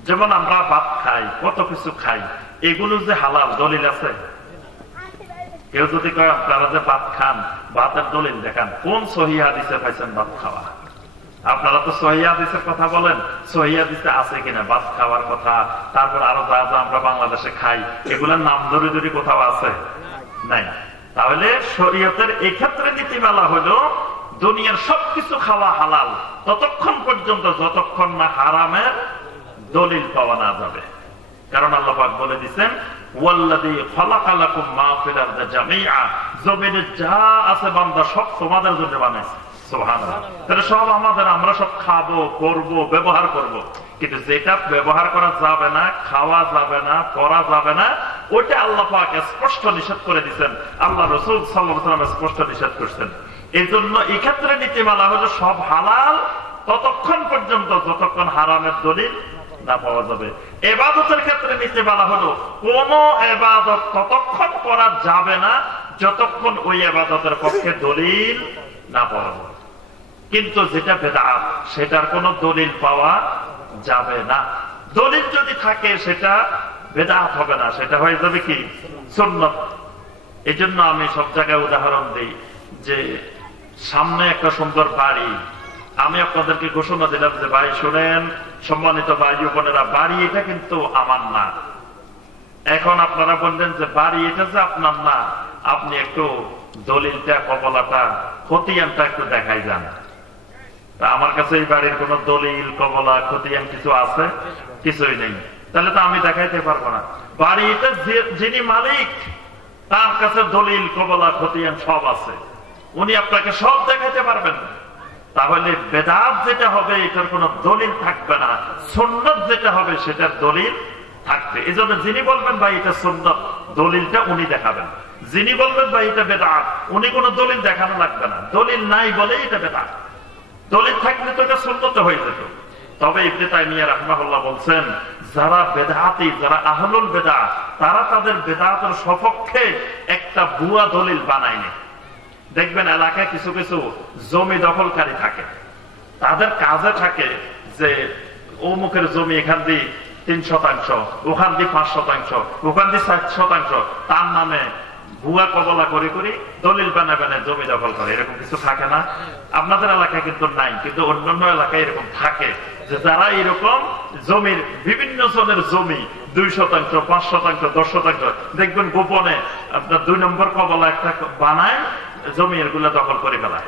যেমন আমরা ভাত খাই, কত কিছু খাই, এগুলো যে হালাল দলিল আছে? কেউ যদি কয় আপনারা যে ভাত খান, ভাতের দলিল দেখান, কোন সহিহ হাদিসে পাইছেন ভাত খাওয়া? আপনারা তো সহিহ হাদিসের কথা বলেন, সহিহ হাদিসে আছে কিনা ভাত খাওয়ার কথা? তারপর আরো যা যা আমরা বাংলাদেশে খাই, এগুলোর নাম ধরে ধরে কোথাও আছে? নাই। তাহলে শরীয়তের এই ক্ষেত্রে নীতিমালা হলো দুনিয়ার সবকিছু খাওয়া হালাল ততক্ষণ পর্যন্ত যতক্ষণ না হারামের দলিল পাওয়া না যাবে। কারণ আল্লাহ পাক বলে দিচ্ছেন, ওয়াল্লাযী খালাকা লাকুম মা ফিল আরদি জামিআ, জমিনে যা আছে বান্দা সব তোমাদের জন্য বানাইছে। সুবহানাল্লাহ। তাহলে সব আমাদের, আমরা সব খাবো, করবো, ব্যবহার করব। কিন্তু যেটা ব্যবহার করা যাবে না, খাওয়া যাবে না, করা যাবে না, ওইটা আল্লাহ পাক স্পষ্ট নিষেধ করে দিচ্ছেন, আল্লাহ রাসূল সাল্লাল্লাহু আলাইহি ওয়াসাল্লাম স্পষ্ট নিষেধ করছেন। এই জন্য এই ক্ষেত্রে নীতিমালা হলো সব হালাল ততক্ষণ পর্যন্ত যতক্ষণ হারামের দলিল না পাওয়া যাবে। ইবাদতের ক্ষেত্রে নীতিমালা হলো কোন ইবাদত ততক্ষণ করা যাবে না যতক্ষণ ওই ইবাদতের পক্ষে দলিল না পাওয়া যাবে। কিন্তু যেটা বিদআত, সেটার কোনো দলিল পাওয়া যাবে না। দলিল যদি থাকে সেটা বিদআত হবে না, সেটা হয়ে যাবে কি সুন্নাত। এই জন্য আমি সব জায়গায় উদাহরণ দিই যে সামনে একটা সুন্দর বাড়ি, আমি আপনাদেরকে ঘোষণা দিলাম যে ভাই শুনেন, সম্মানিত ভাই বোনেরা, বাড়ি এটা কিন্তু আমার না। এখন আপনারা বললেন যে বাড়ি এটা যে আপনার না, আপনি একটু দলিলটা, কবলাটা, খতিয়ানটা একটু দেখাই যান। আমার কাছে এই বাড়ির কোন দলিল, কবলা, খতিয়ান কিছু আছে? কিছুই নেই। তাহলে তো আমি দেখাইতে পারবো না। বাড়ি এটা যিনি মালিক তার কাছে দলিল, কবলা, খতিয়ান সব আছে, উনি আপনাকে সব দেখাইতে পারবেন। তাহলে বেদাত যেটা হবে এটার কোন দলিল থাকবে না, সুন্নাত যেটা হবে সেটার দলিল থাকবে। এই জন্য যিনি বলবেন ভাই এটা সুন্নাত, দলিলটা উনি দেখাবেন। যিনি বলবেন ভাই এটা বেদাত, উনি কোন দলিল দেখানো লাগবে না। দলিল নাই বলে এটা বেদাত, দলিল থাকলে তো এটা সুন্নাত হয়ে যেত। তবে ইবনে তাইমিয়া রাহিমাহুল্লাহ বলছেন, যারা বেদাতি, যারা আহলুল বেদাত, তারা তাদের বেদাতের সপক্ষে একটা ভুয়া দলিল বানায়নি। দেখবেন এলাকায় কিছু কিছু জমি দখলকারী থাকে, তাদের কাজে থাকে যে অমুকের জমি এখান দিয়ে 3%, ওখান দিয়ে 5%, ওখান দিয়ে 7%, তার নামে ভুয়া কবলা করে করে দলিল বানায় জমি দখল করে। এরকম কিছু থাকে না? আপনাদের এলাকায় কিন্তু নাই, কিন্তু অন্যান্য এলাকায় এরকম থাকে যে যারা এরকম জমির, বিভিন্ন জনের জমি 2%, 5%, 10%, দেখবেন গোপনে আপনার 2 নম্বর কবলা একটা বানায় জমি এগুলো দখল করে ফেলায়।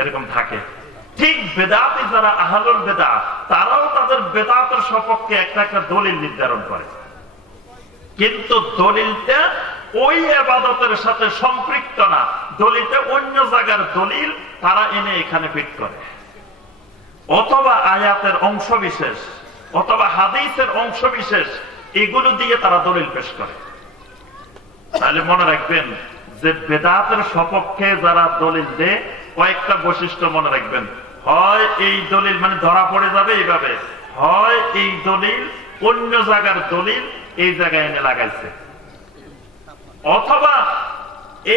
এরকম থাকে। ঠিক বেদাতি যারা আহলুল বেদাত, তারাও তাদের বেদাতের সপক্ষে একটা একটা দলিল নির্ধারণ করে, কিন্তু দলিলটা ওই ইবাদতের সাথে সম্পৃক্ত না। দলিলটা অন্য জায়গার দলিল তারা এনে এখানে ফিট করে, অথবা আয়াতের অংশ বিশেষ, অথবা হাদিসের অংশ বিশেষ, এগুলো দিয়ে তারা দলিল পেশ করে। তাহলে মনে রাখবেন যে বেদাতের সপক্ষে যারা দলিল দেয়, কয়েকটা বৈশিষ্ট্য মনে রাখবেন। হয় এই দলিল মানে ধরা পড়ে যাবে এইভাবে, হয় এই দলিল অন্য জায়গার দলিল এই জায়গায় এনে লাগাইছে, অথবা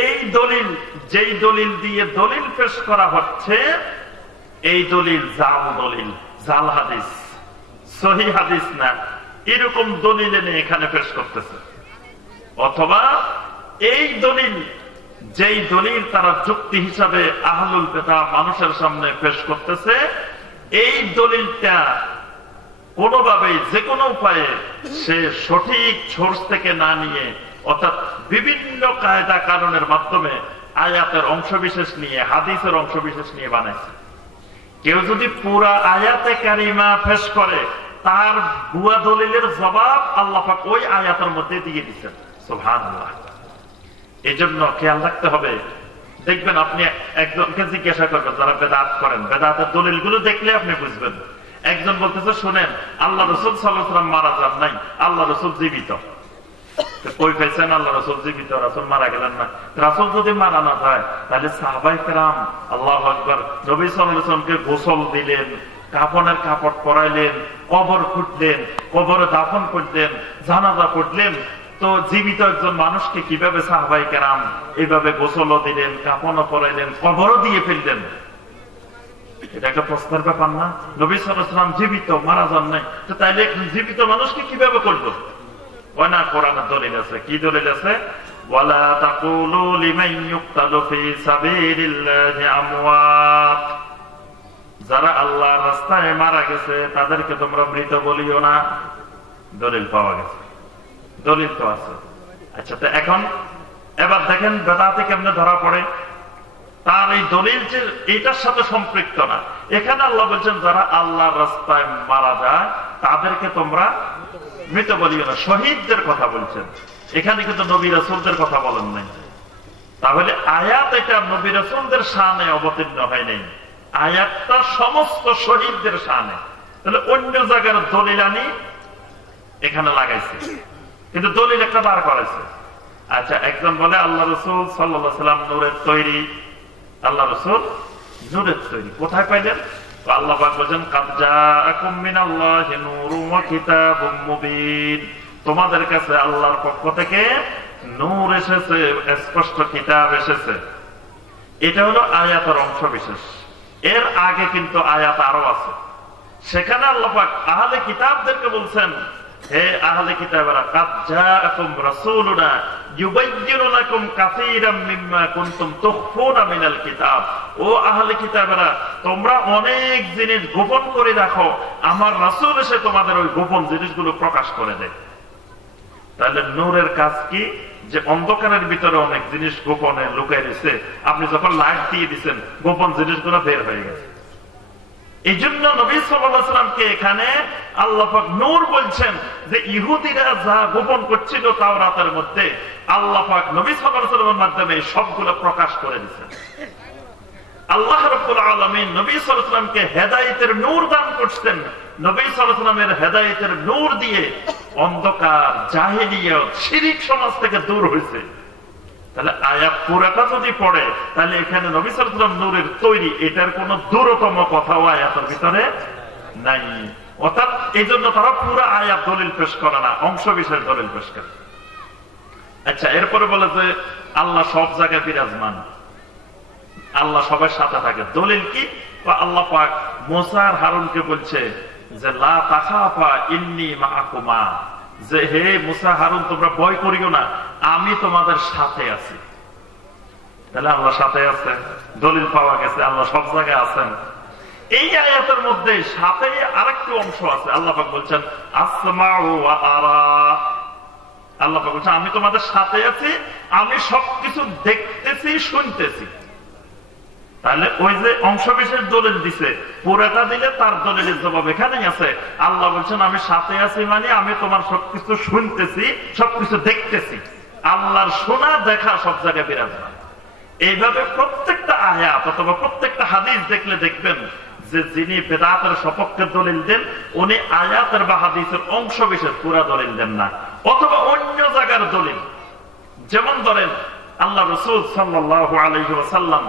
এই দলিল, যেই দলিল দিয়ে দলিল পেশ করা হচ্ছে, এই দলিল জাল দলিল, জাল হাদিস, সহিহ হাদিস না, এরকম দলিল এনে এখানে পেশ করতেছে। অথবা এই দলিল, যেই দলিল তারা যুক্তি হিসাবে আহলুল বেদাত মানুষের সামনে পেশ করতেছে, এই দলিলটা কোনোভাবে যে কোনো উপায়ে সে সঠিক সোর্স থেকে না নিয়ে, অর্থাৎ বিভিন্ন কায়দা কানুনের মাধ্যমে আয়াতের অংশ বিশেষ নিয়ে, হাদিসের অংশ বিশেষ নিয়ে বানাইছে। কেউ যদি পুরা আয়াতে কারিমা পেশ করে, তার ভুয়া দলিলের জবাব আল্লাহ পাক ওই আয়াতের মধ্যে দিয়ে দিচ্ছেন। সুবহানাল্লাহ। এই জন্য খেয়াল রাখতে হবে। দেখবেন আপনি একজনকে জিজ্ঞাসা করবেন যারা বেদাত করেন, বেদাতের দলিলগুলো দেখলে আপনি বুঝবেন। একজন বলতেছে শুনেন, আল্লাহ রাসূল সাল্লাল্লাহু আলাইহি ওয়াসাল্লাম মারা যান নাই, আল্লাহ রাসূল জীবিত। কই পেয়েছেন আল্লাহ রাসূল জীবিত? রাসূল মারা গেলেন না। রাসূল যদি মারা না যায়, তাহলে সাহাবায়ে কেরাম, আল্লাহু আকবার, নবী সাল্লাল্লাহু আলাইহি ওয়াসাল্লামকে গোসল দিলেন, কাফনের কাপড় পরাইলেন, কবর খুঁড়লেন, কবরে দাফন করলেন, জানাজা পড়লেন। তো জীবিত একজন মানুষকে কিভাবে সাহাবায়ে কেরাম এইভাবে গোসলও দিলেন, কাফনও পরাইলেন, কবরও দিয়ে ফেললেন? এটা একটা প্রশ্নের ব্যাপার না? নবী সাল্লাল্লাহু আলাইহি ওয়াসাল্লাম জীবিত, মারা যান নাই, তো তাইলে জীবিত মানুষকে কিভাবে করলো? ওই না, কোরআনের দলিল আছে। কি দলিল আছে? ওয়ালা তাকুলু লিমান ইউকতালু ফি সাবিলিল্লাহি আমওয়াত, যারা আল্লাহর রাস্তায় মারা গেছে তাদেরকে তোমরা মৃত বলিও না। দলিল পাওয়া গেছে, দলিল তো আছে। আচ্ছা, তো এখন এবার দেখেন বেদাতে কেমনে ধরা পড়ে। তার এই দলিল যে এটার সাথে সম্পৃক্ত না। এখানে আল্লাহ বলছেন যারা আল্লাহর রাস্তায় মারা যায় তাদেরকে তোমরা মৃত বলিও না, শহীদদের কথা বলছেন। এখানে কিন্তু নবী রাসূলদের কথা বলেন নাই। তাহলে আয়াত এটা নবী রাসূলদের শানে অবতীর্ণ হয় নাই, আয়াতটা সমস্ত শহীদদের শানে। তাহলে অন্য জায়গার দলিল আনি এখানে লাগাইছে, কিন্তু দলিল একটা বার করেছে। আচ্ছা, একজন বলে আল্লাহ রাসূল সাল্লাল্লাহু আলাইহি ওয়াসাল্লাম নূরের তৈরি। আল্লাহ রাসূল নূরের তৈরি কোথায় পাইলেন? আল্লাহ পাক বলেন কাদ জাআকুম মিনাল্লাহি নূরুন ওয়া কিতাবুম মুবিন, তোমাদের কাছে আল্লাহর পক্ষ থেকে নূর এসেছে, স্পষ্ট কিতাব এসেছে। এটা হলো আয়াতের অংশ বিশেষ। এর আগে কিন্তু আয়াত আরো আছে। সেখানে আল্লাহ পাক আহলে কিতাবদেরকে বলছেন, হে আহলে কিতাবেরা, কাদ জাআকুম রাসূলুনা ইউবাইয়িনু লাকুম কাসীরাম মিম্মা কুনতুম তুখফুনা মিনাল কিতাব। ও আহলে কিতাবেরা, তোমরা অনেক জিনিস গোপন করে রাখো, আমার রাসূল এসে তোমাদের ওই গোপন জিনিসগুলো প্রকাশ করে দেয়। তাহলে নূরের কাজ কি? যে অন্ধকারের ভিতরে অনেক জিনিস গোপনে লুকাই রয়েছে, আপনি যখন লাইট দিয়ে দিচ্ছেন গোপন জিনিসগুলো বের হয়ে গেছে। এই জন্য নবী সাল্লাল্লাহু আলাইহি ওয়াসাল্লামকে এখানে আল্লাহ পাক নূর বলছেন, যে ইহুদিরা যা গোপন করছিল তাওরাতের মধ্যে আল্লাহ পাক নবী সাল্লাল্লাহু আলাইহি ওয়াসাল্লামের মাধ্যমে সবগুলো প্রকাশ করে দিয়েছেন। আল্লাহ রাব্বুল আলামিন নবী সাল্লাল্লাহু আলাইহি ওয়াসাল্লামকে হেদায়েতের নূর দান করতেন। নবী সাল্লাল্লাহু আলাইহি ওয়াসাল্লামের হেদায়েতের নূর দিয়ে অন্ধকার, জাহেলিয়ত, শিরক সমাজ থেকে দূর হয়েছে। তাহলে আয়াত পুরাটা যদি পড়ে তাহলে এখানে নবী সাল্লাল্লাহু আলাইহি ওয়াসাল্লাম নূরের তৈরি, এটার কোন দূরতম কথাও আয়াতের ভিতরে নাই। অর্থাৎ এই জন্য তারা পুরো আয়াত দলিল পেশ করে না, অংশ বিশেষ দলিল পেশ করে। আচ্ছা, এরপরে বলে যে আল্লাহ সব জায়গায় বিরাজমান, আল্লাহ সবার সাথে থাকে। দলিল কি? আল্লাহ পাক মুসা আর হারুনকে বলছে যে লা তাখাফা ইন্নী মাআকুমা, যে হে মুসা হারুন তোমরা ভয় করিও না, আমি তোমাদের সাথে আছি। তাহলে আল্লাহ সাথে আছে, দলিল পাওয়া গেছে আল্লাহ সব জায়গায় আছেন। এই আয়াতের মধ্যে সাথে আরেকটি অংশ আছে। আল্লাহ পাক বলছেন আসমাউ ওয়া আরা, আল্লাহ পাক বলছেন আমি তোমাদের সাথে আছি, আমি সবকিছু দেখতেছি, শুনতেছি। তাহলে ওই যে অংশ বিশেষ দলিল দিছে, পুরাটা দিলে তার দলিলের জবাব এখানেই আছে। আল্লাহ বলছেন আমি সাথে আছি, মানে আমি তোমার সবকিছু শুনতেছি, সবকিছু দেখতেছি। আল্লাহর শোনা দেখা সব জায়গায় বিরাজমান। এইভাবে প্রত্যেকটা আয়াত অথবা প্রত্যেকটা হাদিস দেখলে দেখবেন যে যিনি বেদাতের সপক্ষে দলিল দেন উনি আয়াতের বা হাদিসের অংশ বিশেষ পুরা দলিল দেন না, অথবা অন্য জায়গার দলিল। যেমন ধরেন আল্লাহ রাসূল সাল্লাল্লাহু আলাইহি ওয়াসাল্লাম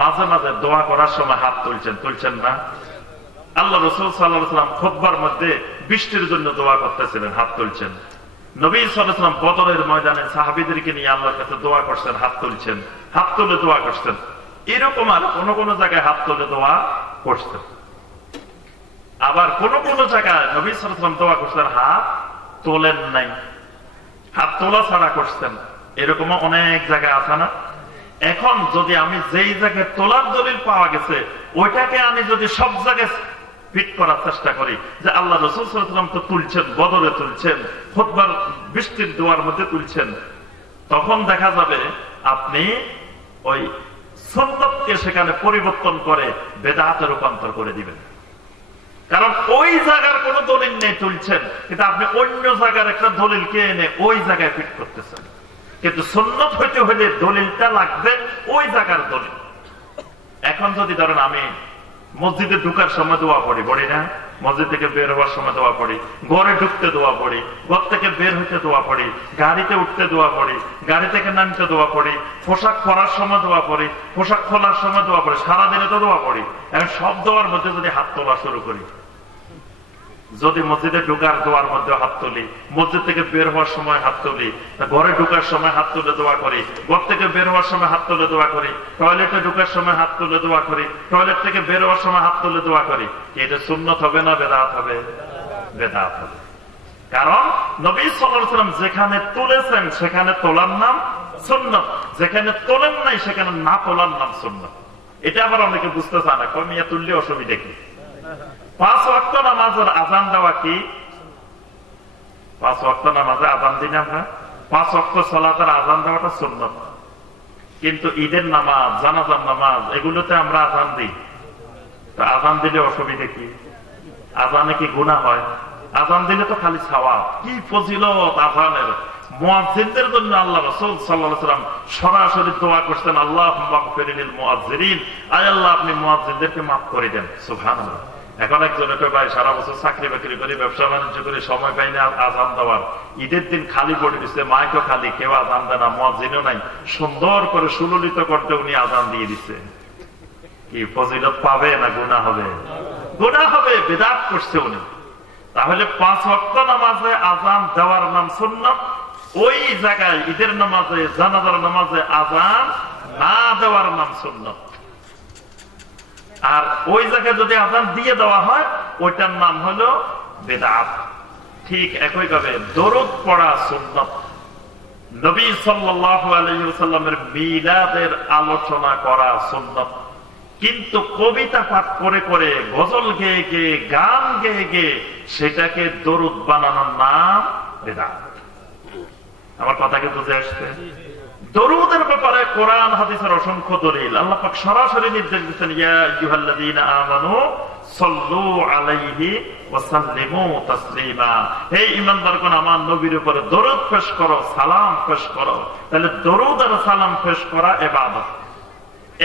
মাঝে মাঝে দোয়া করার সময় হাত তুলছেন না? আল্লাহ রাসূল সাল্লাল্লাহু আলাইহি ওয়াসাল্লাম খুতবার মধ্যে বৃষ্টির জন্য দোয়া করতেছিলেন, হাত তুলছেন। নবী সাল্লাল্লাহু আলাইহি ওয়াসাল্লাম বদরের ময়দানে সাহাবীদেরকে নিয়ে আল্লাহর কাছে দোয়া করছেন, হাত তুলছেন, হাত তুলে দোয়া করছেন। এরকম আর কোন কোন জায়গায় হাত তুলে দোয়া করছেন। আবার কোন কোন জায়গায় নবী সাল্লাল্লাহু আলাইহি ওয়াসাল্লাম দোয়া করছেন, হাত তোলেন নাই, হাত তোলা ছাড়া করছেন। এরকম অনেক জায়গায় আছে না? এখন যদি আমি যেই জায়গায় তোলার দলিল পাওয়া গেছে ওইটাকে আমি যদি সব জায়গায় ফিট করার চেষ্টা করি, যে আল্লাহ রাসূল সাল্লাল্লাহু আলাইহি ওয়াসাল্লাম তো তুলছেন, বদরে তুলছেন, খুতবার বৃষ্টির দোয়ার মধ্যে তুলছেন, তখন দেখা যাবে আপনি ওই সুন্নতকে সেখানে পরিবর্তন করে বেদাতে রূপান্তর করে দিবেন। কারণ ওই জায়গার কোন দলিল নেই তুলছেন, কিন্তু আপনি অন্য জায়গার একটা দলিলকে এনে ওই জায়গায় ফিট করতেছেন। কিন্তু সুন্নত হইতে হলে দলিলটা লাগবে ওই জায়গার দলিল। এখন যদি ধরেন আমি মসজিদে ঢুকার সময় দোয়া পড়ি না, মসজিদ থেকে বের হওয়ার সময় দোয়া পড়ি, ঘরে ঢুকতে দোয়া পড়ি, ঘর থেকে বের হইতে দোয়া পড়ি, গাড়িতে উঠতে দোয়া পড়ি, গাড়ি থেকে নামতে দোয়া পড়ি, পোশাক পরার সময় দোয়া পড়ি, পোশাক খোলার সময় দোয়া পড়ি, সারাদিনে তো দোয়া পড়ি। এখন সব দোয়ার মধ্যে যদি হাত তোলা শুরু করি, যদি মসজিদে ঢুকার দোয়ার মধ্যে হাত তুলি, মসজিদ থেকে বের হওয়ার সময় হাত তুলি, ঘরে ঢুকার সময় হাত তুলে দোয়া করি, ঘর থেকে বের হওয়ার সময় হাত তুলে দোয়া করি, টয়লেটে ঢুকার সময় হাত তুলে দোয়া করি, টয়লেট থেকে বের হওয়ার সময় হাত তুলে দোয়া করি, এটা সুন্নত হবে না বেদাত হবে? বেদাত হবে। কারণ নবী সাল্লাল্লাহু আলাইহি ওয়াসাল্লাম যেখানে তুলেছেন সেখানে তোলার নাম সুন্নাত, যেখানে তোলেন নাই সেখানে না তোলার নাম সুন্নাত। এটা আবার অনেকে বুঝতে চায় না, কমিয়া তুললে অসুবিধা কি? 5 ওয়াক্ত নামাজের আযান দেওয়া কি? 5 ওয়াক্ত নামাজে আযান দিই না আমরা, 5 ওয়াক্ত সালাতের আযান দেওয়াটা সুন্নাত। কিন্তু ঈদের নামাজ, জানাজার নামাজ এগুলোতে আমরা আযান দিই। তো আযান দিলে অসুবিধা কি? আযানে কি গুনাহ হয়? আযান দিলে তো খালি সওয়াব। কি ফজিলত আযানের! মুয়াজ্জিনদের জন্য আল্লাহ রাসূল সাল্লাল্লাহু আলাইহি ওয়াসাল্লাম সরাসরি দোয়া করতেন, আল্লাহুম্মা গফির লিল মুয়াজ্জিরিন, আয় আল্লাহ আপনি মুয়াজ্জিনদেরকে মাফ করে দেন। সুবহানাল্লাহ। এখন একজন কয় ভাই সারা বছর চাকরি বাকরি করে ব্যবসা বাণিজ্য করে সময় পাই না আযান দেওয়ার, ঈদের দিন খালি পড়ে দিচ্ছে, মাইকও খালি, কেউ আযান দেয় না, মুয়াজ্জিনও নাই, সুন্দর করে সুললিত করতে উনি আযান দিয়ে দিচ্ছে। কি ফজিলত পাবে না গুনাহ হবে? গুনাহ হবে, বিদআত করছে উনি। তাহলে 5 ওয়াক্ত নামাজে আযান দেওয়ার নাম সুন্নাত, ওই জায়গায় ঈদের নামাজে, জানাজার নামাজে আযান না দেওয়ার নাম সুন্নাত। আর ওই জায়গায় যদি আযান দিয়ে দেওয়া হয় ওইটার নাম হলো বিদআত। ঠিক একইভাবে দরুদ পড়া সুন্নাত। নবী সাল্লাল্লাহু আলাইহি ওয়াসাল্লামের মিলাদের আলোচনা করা সুন্নাত। কিন্তু কবিতা পাঠ করে করে, গজল গেয়ে গেয়ে, গান গেয়ে গেয়ে সেটাকে দরুদ বানানোর নাম বিদআত। আমার কথা কি বুঝে আসছে? দরুদের ব্যাপারে কোরআন হাদিসের অসংখ্য দলিল। আল্লাহ পাক সরাসরি নির্দেশ দিয়েছেন, ইয়া আইয়ুহাল্লাযীনা আমানু সাল্লু আলাইহি ওয়া সাল্লিমু তাসলিমা। হে ঈমানদারগণ, আমার নবীর উপরে দরুদ পেশ করো, সালাম পেশ করো। তাহলে দরুদ আর সালাম পেশ করা ইবাদত।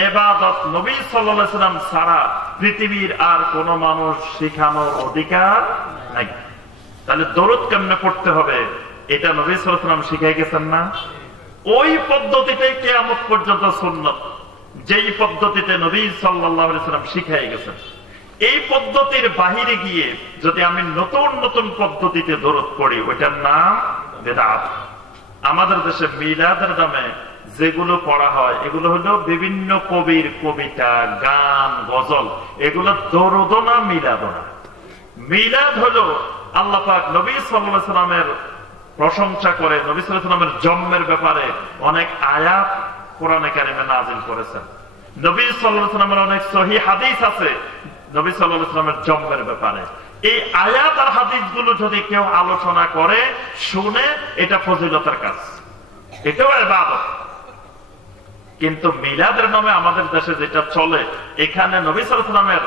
ইবাদত নবী সাল্লাল্লাহু আলাইহি ওয়াসাল্লাম ছাড়া পৃথিবীর আর কোন মানুষ শেখানোর অধিকার নাই। তাহলে দরুদ কেমনে পড়তে হবে এটা নবী সাল্লাল্লাহু আলাইহি ওয়াসাল্লাম শিখাই গেছেন না? ওই পদ্ধতিতে কিয়ামত পর্যন্ত সুন্নাত, যেই পদ্ধতিতে নবী সাল্লাল্লাহু আলাইহি ওয়াসাল্লাম শিখাই গেছেন। এই পদ্ধতির বাহিরে গিয়ে যদি আমি নতুন নতুন পদ্ধতিতে দরুদ পড়ি ওইটার নাম বিদআত। আমাদের দেশে মিলাদের নামে যেগুলো পড়া হয় এগুলো হলো বিভিন্ন কবির কবিতা, গান, গজল। এগুলো দরুদ না, মিলাদ না। মিলাদ হলো আল্লাহ পাক নবী সাল্লাল্লাহু আলাইহি ওয়াসাল্লামের প্রশংসা করে, নবী সাল্লাল্লাহু আলাইহি ওয়াসাল্লামের জন্মের ব্যাপারে অনেক আয়াত কোরআনে কারিমে নাযিল করেছেন। নবী সাল্লাল্লাহু আলাইহি ওয়াসাল্লামের অনেক সহিহ হাদিস আছে নবী সাল্লাল্লাহু আলাইহি ওয়াসাল্লামের জন্মের ব্যাপারে। এই আয়াত আর হাদিসগুলো যদি কেউ আলোচনা করে, শুনে, এটা ফজিলতের কাজ, এটাও ইবাদত। কিন্তু মিলাদের নামে আমাদের দেশে যেটা চলে, এখানে নবী সাল্লাল্লাহু আলাইহি ওয়াসাল্লামের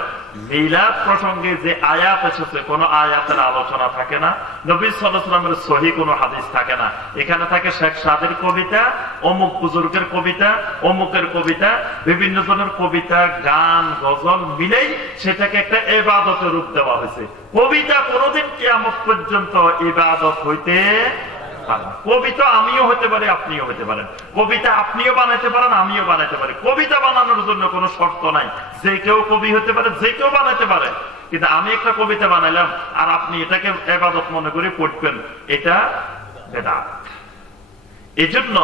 মিলাদ প্রসঙ্গে যে আয়াত এসেছে কোন আয়াতের আলোচনা থাকে না, নবী সাল্লাল্লাহু আলাইহি ওয়াসাল্লামের সহিহ কোনো হাদিস থাকে না। এখানে থাকে শেখ সাদির কবিতা, অমুক বুজুর্গের কবিতা, অমুকের কবিতা, বিভিন্ন জনের কবিতা, গান, গজল মিলেই সেটাকে একটা ইবাদতের রূপ দেওয়া হয়েছে। কবিতা কোনদিন কিয়ামত পর্যন্ত ইবাদত হইতে পারে না। কবিতা আমিও হতে পারি, আপনিও হতে পারেন। কবিতা আপনিও বানাইতে পারেন, আমিও বানাইতে পারি। কবিতা বানানোর জন্য কোনো শর্ত নাই। যে কেউ কবি হতে পারে, যে কেউ বানাইতে পারে। কিন্তু আমি একটা কবিতা বানাইলাম আর আপনি এটাকে ইবাদত মনে করে পড়বেন, এটা বিদআত। এজন্য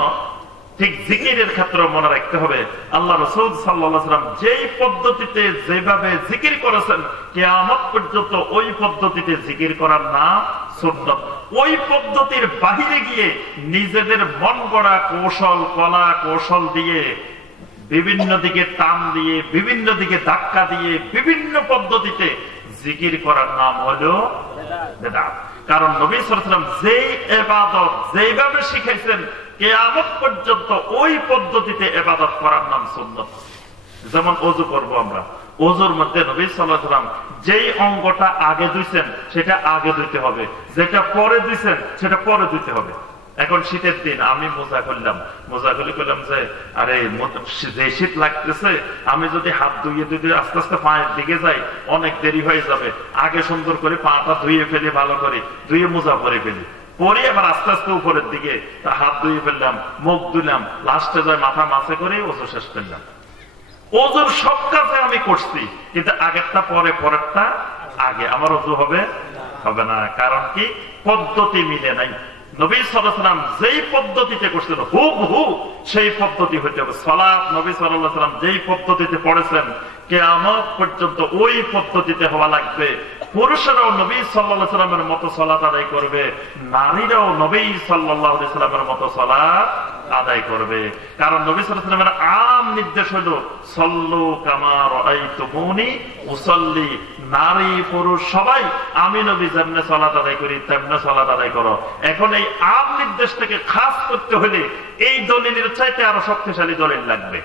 ঠিক জিকিরের ক্ষেত্রে মনে রাখতে হবে, আল্লাহ রাসূল সাল্লাল্লাহু আলাইহি ওয়াসাল্লাম যেই পদ্ধতিতে যেভাবে জিকির করেছেন কিয়ামত পর্যন্ত ওই পদ্ধতিতে জিকির করার নাম সুন্নাত। ওই পদ্ধতির বাহিরে গিয়ে নিজেদের মন গড়া কৌশল, কলা কৌশল দিয়ে, বিভিন্ন দিকে টান দিয়ে, বিভিন্ন দিকে ধাক্কা দিয়ে, বিভিন্ন পদ্ধতিতে জিকির করার নাম হলো বিদআত। কারণ নবী সাল্লাল্লাহু আলাইহি ওয়াসাল্লাম যেই ইবাদত যেভাবে শিখাইছেন কিয়ামত পর্যন্ত ওই পদ্ধতিতে ইবাদত করার নাম সুন্নাত। যেমন ওযু করব আমরা, ওযুর মধ্যে নবী সাল্লাল্লাহু আলাইহি ওয়াসাল্লাম যেই অঙ্গটা আগে ধুইছেন সেটা আগে ধুইতে হবে, যেটা পরে ধুইছেন সেটা পরে ধুইতে হবে। এখন শীতের দিন আমি মোজা করলাম, মোজা খুলে করলাম যে আরে যে শীত লাগতেছে, আমি যদি হাত ধুয়ে ধুয়ে আস্তে আস্তে পায়ের দিকে যাই অনেক দেরি হয়ে যাবে। আগে সুন্দর করে পাটা ধুয়ে ফেলে, ভালো করে ধুয়ে মোজা পরে ফেলি, পরে আবার আস্তে আস্তে উপরের দিকে হাত ধুয়ে ফেললাম, মুখ ধুলাম, লাস্টে যায় মাথা মাছে করে ওযু শেষ করলাম। ওযুর সব কাজে আমি করছি, কিন্তু আগেরটা পরে, পরেরটা আগে। আমার ওযু হবে না। কারণ কি? পদ্ধতি মিলে নাই। নবী সাল্লাল্লাহু আলাইহি ওয়াসাল্লাম যেই পদ্ধতিতে করছেন হুবহু সেই পদ্ধতি হইতে হবে। সালাত নবী সাল্লাল্লাহু আলাইহি ওয়াসাল্লাম যেই পদ্ধতিতে পড়েছেন কিয়ামত পর্যন্ত ওই পদ্ধতিতে হওয়া লাগবে। পুরুষেরাও নবী সাল্লাল্লাহু আলাইহি সাল্লামের মতো সালাত আদায় করবে, নারীরাও নবী সাল্লাল্লাহু আলাইহি সাল্লামের মতো সালাত আদায় করবে। কারণ নবী সাল্লাল্লাহু আলাইহি সাল্লামের আম নির্দেশ হলো সল্লু কামা রাআইতুমুনি উসাল্লি। নারী পুরুষ সবাই আমি নবী যেমনে সালাত আদায় করি তেমনে সালাত আদায় করো। এখন এই আম নির্দেশটাকে খাস করতে হলে এই দলিলের চাইতে আরো শক্তিশালী দলিল লাগবে।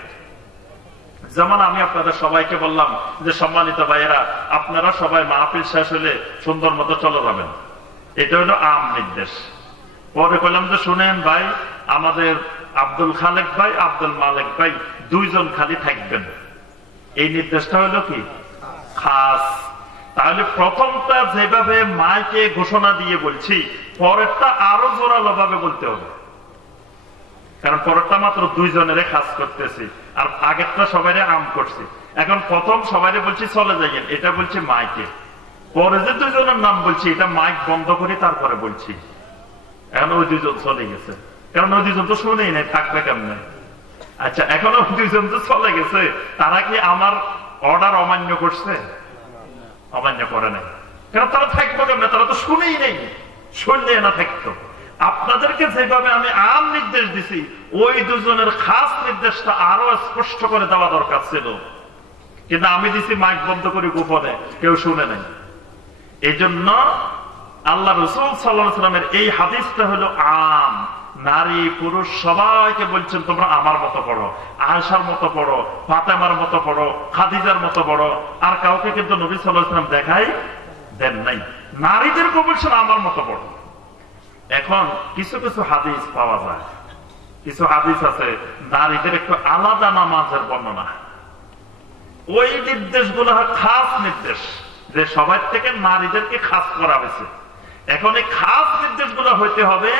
যেমন আমি আপনাদের সবাইকে বললাম যে সম্মানিত ভাইয়েরা, আপনারা সবাই মাহফিল শেষ হলে সুন্দর মতো চলে যাবেন, এটা হলো আম নির্দেশ। পরে বললাম যে শুনেন ভাই, আমাদের আব্দুল খালেক ভাই, আব্দুল মালেক ভাই দুইজন খালি থাকবেন, এই নির্দেশটা হলো কি খাস। তাহলে প্রথমটা যেভাবে মাইকে ঘোষণা দিয়ে বলছি, পরেরটা আরো জোরালো ভাবে বলতে হবে, কারণ পরেরটা মাত্র দুইজনের খাস করতেছি, আর আগেরটা সবাই আম করছি। এখন প্রথম সবাই বলছি চলে যাইয়েন, এটা বলছি মাইকে। পরে যে দুইজনের নাম বলছি এটা মাইক বন্ধ করে তারপরে বলছি। এখন ওই দুইজন চলে গেছে, কারণ ওই দুইজন তো শুনেই নাই, থাকবে কেমনে? আচ্ছা, এখন ওই দুইজন তো চলে গেছে, তারা কি আমার অর্ডার অমান্য করছে? অমান্য করে নাই, কারণ তারা থাকবে কেমনে? তারা তো শুনেই নেই, শুনলে না থাকতো। আপনাদেরকে যেভাবে আমি আম নির্দেশ দিছি, ওই দুজনের খাস নির্দেশটা আরো স্পষ্ট করে দেওয়া দরকার ছিল, কিন্তু আমি দিছি মাইক বন্ধ করে গোপনে, কেউ শুনে নাই। এই জন্য আল্লাহ রাসূল সাল্লাল্লাহু আলাইহি ওয়াসাল্লামের এই হাদিসটা হলো আম। নারী পুরুষ সবাইকে বলছেন তোমরা আমার মতো পড়ো, আয়েশার মতো পড়ো, ফাতেমার মতো পড়ো, খাদিজার মতো পড়ো। আর কাউকে কিন্তু নবী সাল্লাল্লাহু আলাইহি ওয়াসাল্লাম দেখাই দেন নাই, নারীদেরকে বলছেন আমার মতো পড়ো। এখন কিছু কিছু হাদিস পাওয়া যায়, কিছু হাদিস আছে নারীদের একটু আলাদা নামাজের বর্ণনা। ওই নির্দেশগুলো খাস নির্দেশ, যে সবার থেকে নারীদেরকে খাস করা হয়েছে। এখন এই খাস নির্দেশগুলো হইতে হবে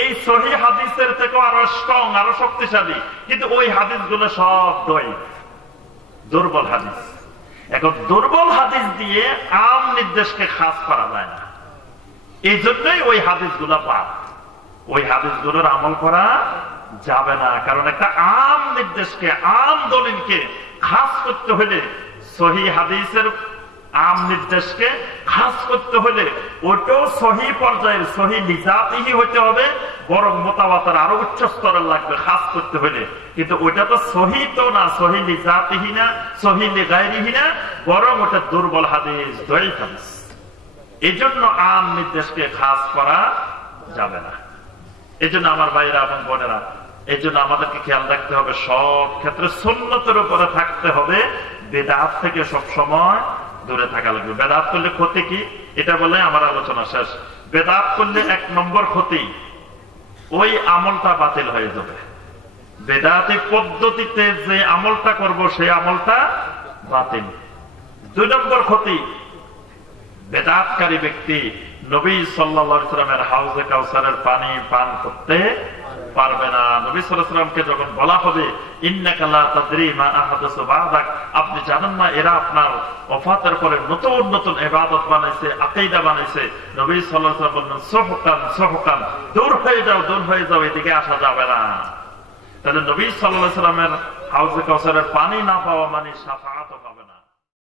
এই সহিহ হাদিসের থেকে আরো স্ট্রং, আরো শক্তিশালী, কিন্তু ওই হাদিসগুলো সব দুর্বল হাদিস। এখন দুর্বল হাদিস দিয়ে আম নির্দেশকে খাস করা যায় না, এই জন্যই ওই হাদিসগুলা পাক, ওই হাদিসগুলোর আমল করা যাবে না। কারণ একটা আম নির্দেশকে, আম দলিলকে খাস করতে হলে, সহিহ হাদিসের আম নির্দেশকে খাস করতে হলে ওটাও সহিহ পর্যায়ের, সহিহ লিজাতিহি হইতে হবে, বরং মুতাওয়াতির আরো উচ্চ স্তরের লাগবে খাস করতে হলে। কিন্তু ওটা তো সহিহ তো না, সহিহ লিজাতিহি না, সহিহ লিগাইরিহি না, বরং ওটা দুর্বল হাদিস, দয়ীফ হাদিস। এই জন্য আম নির্দেশকে খাস করা যাবে না। এই জন্য আমার ভাইরা এবং বোনেরা, এই জন্য আমাদেরকে খেয়াল রাখতে হবে, সব ক্ষেত্রে সুন্নতের উপরে থাকতে হবে, বেদাত থেকে সব সময় দূরে থাকা লাগবে। বেদাত করলে ক্ষতি কি, এটা বলে আমার আলোচনা শেষ। বেদাত করলে এক নম্বর ক্ষতি, ওই আমলটা বাতিল হয়ে যাবে। বেদাতি পদ্ধতিতে যে আমলটা করব সেই আমলটা বাতিল। দুই নম্বর ক্ষতি, বেদাতকারী ব্যক্তি নবী সাল্লাল্লাহু আলাইহি ওয়াসাল্লামের হাউজে কাউসারের পানি পান করতে পারবে না। নবী সাল্লাল্লাহু আলাইহি ওয়াসাল্লামকে যখন বলা হবে ইন্নাকা লা তাদরি মা আহাদাসু বা'দাক, আপনি জানেন না এরা আপনার ওফাতের পরে নতুন নতুন ইবাদত বানাইছে, আকীদা বানাইছে, নবী সাল্লাল্লাহু আলাইহি ওয়াসাল্লাম বললেন সুহকান সুহকান, দূর হয়ে যাও, দূর হয়ে যাও, এদিকে আসা যাবে না। তাহলে নবী সাল্লাল্লাহু আলাইহি ওয়াসাল্লামের হাউজে কাউসারের পানি না পাওয়া মানে শাফাআত পাবে না।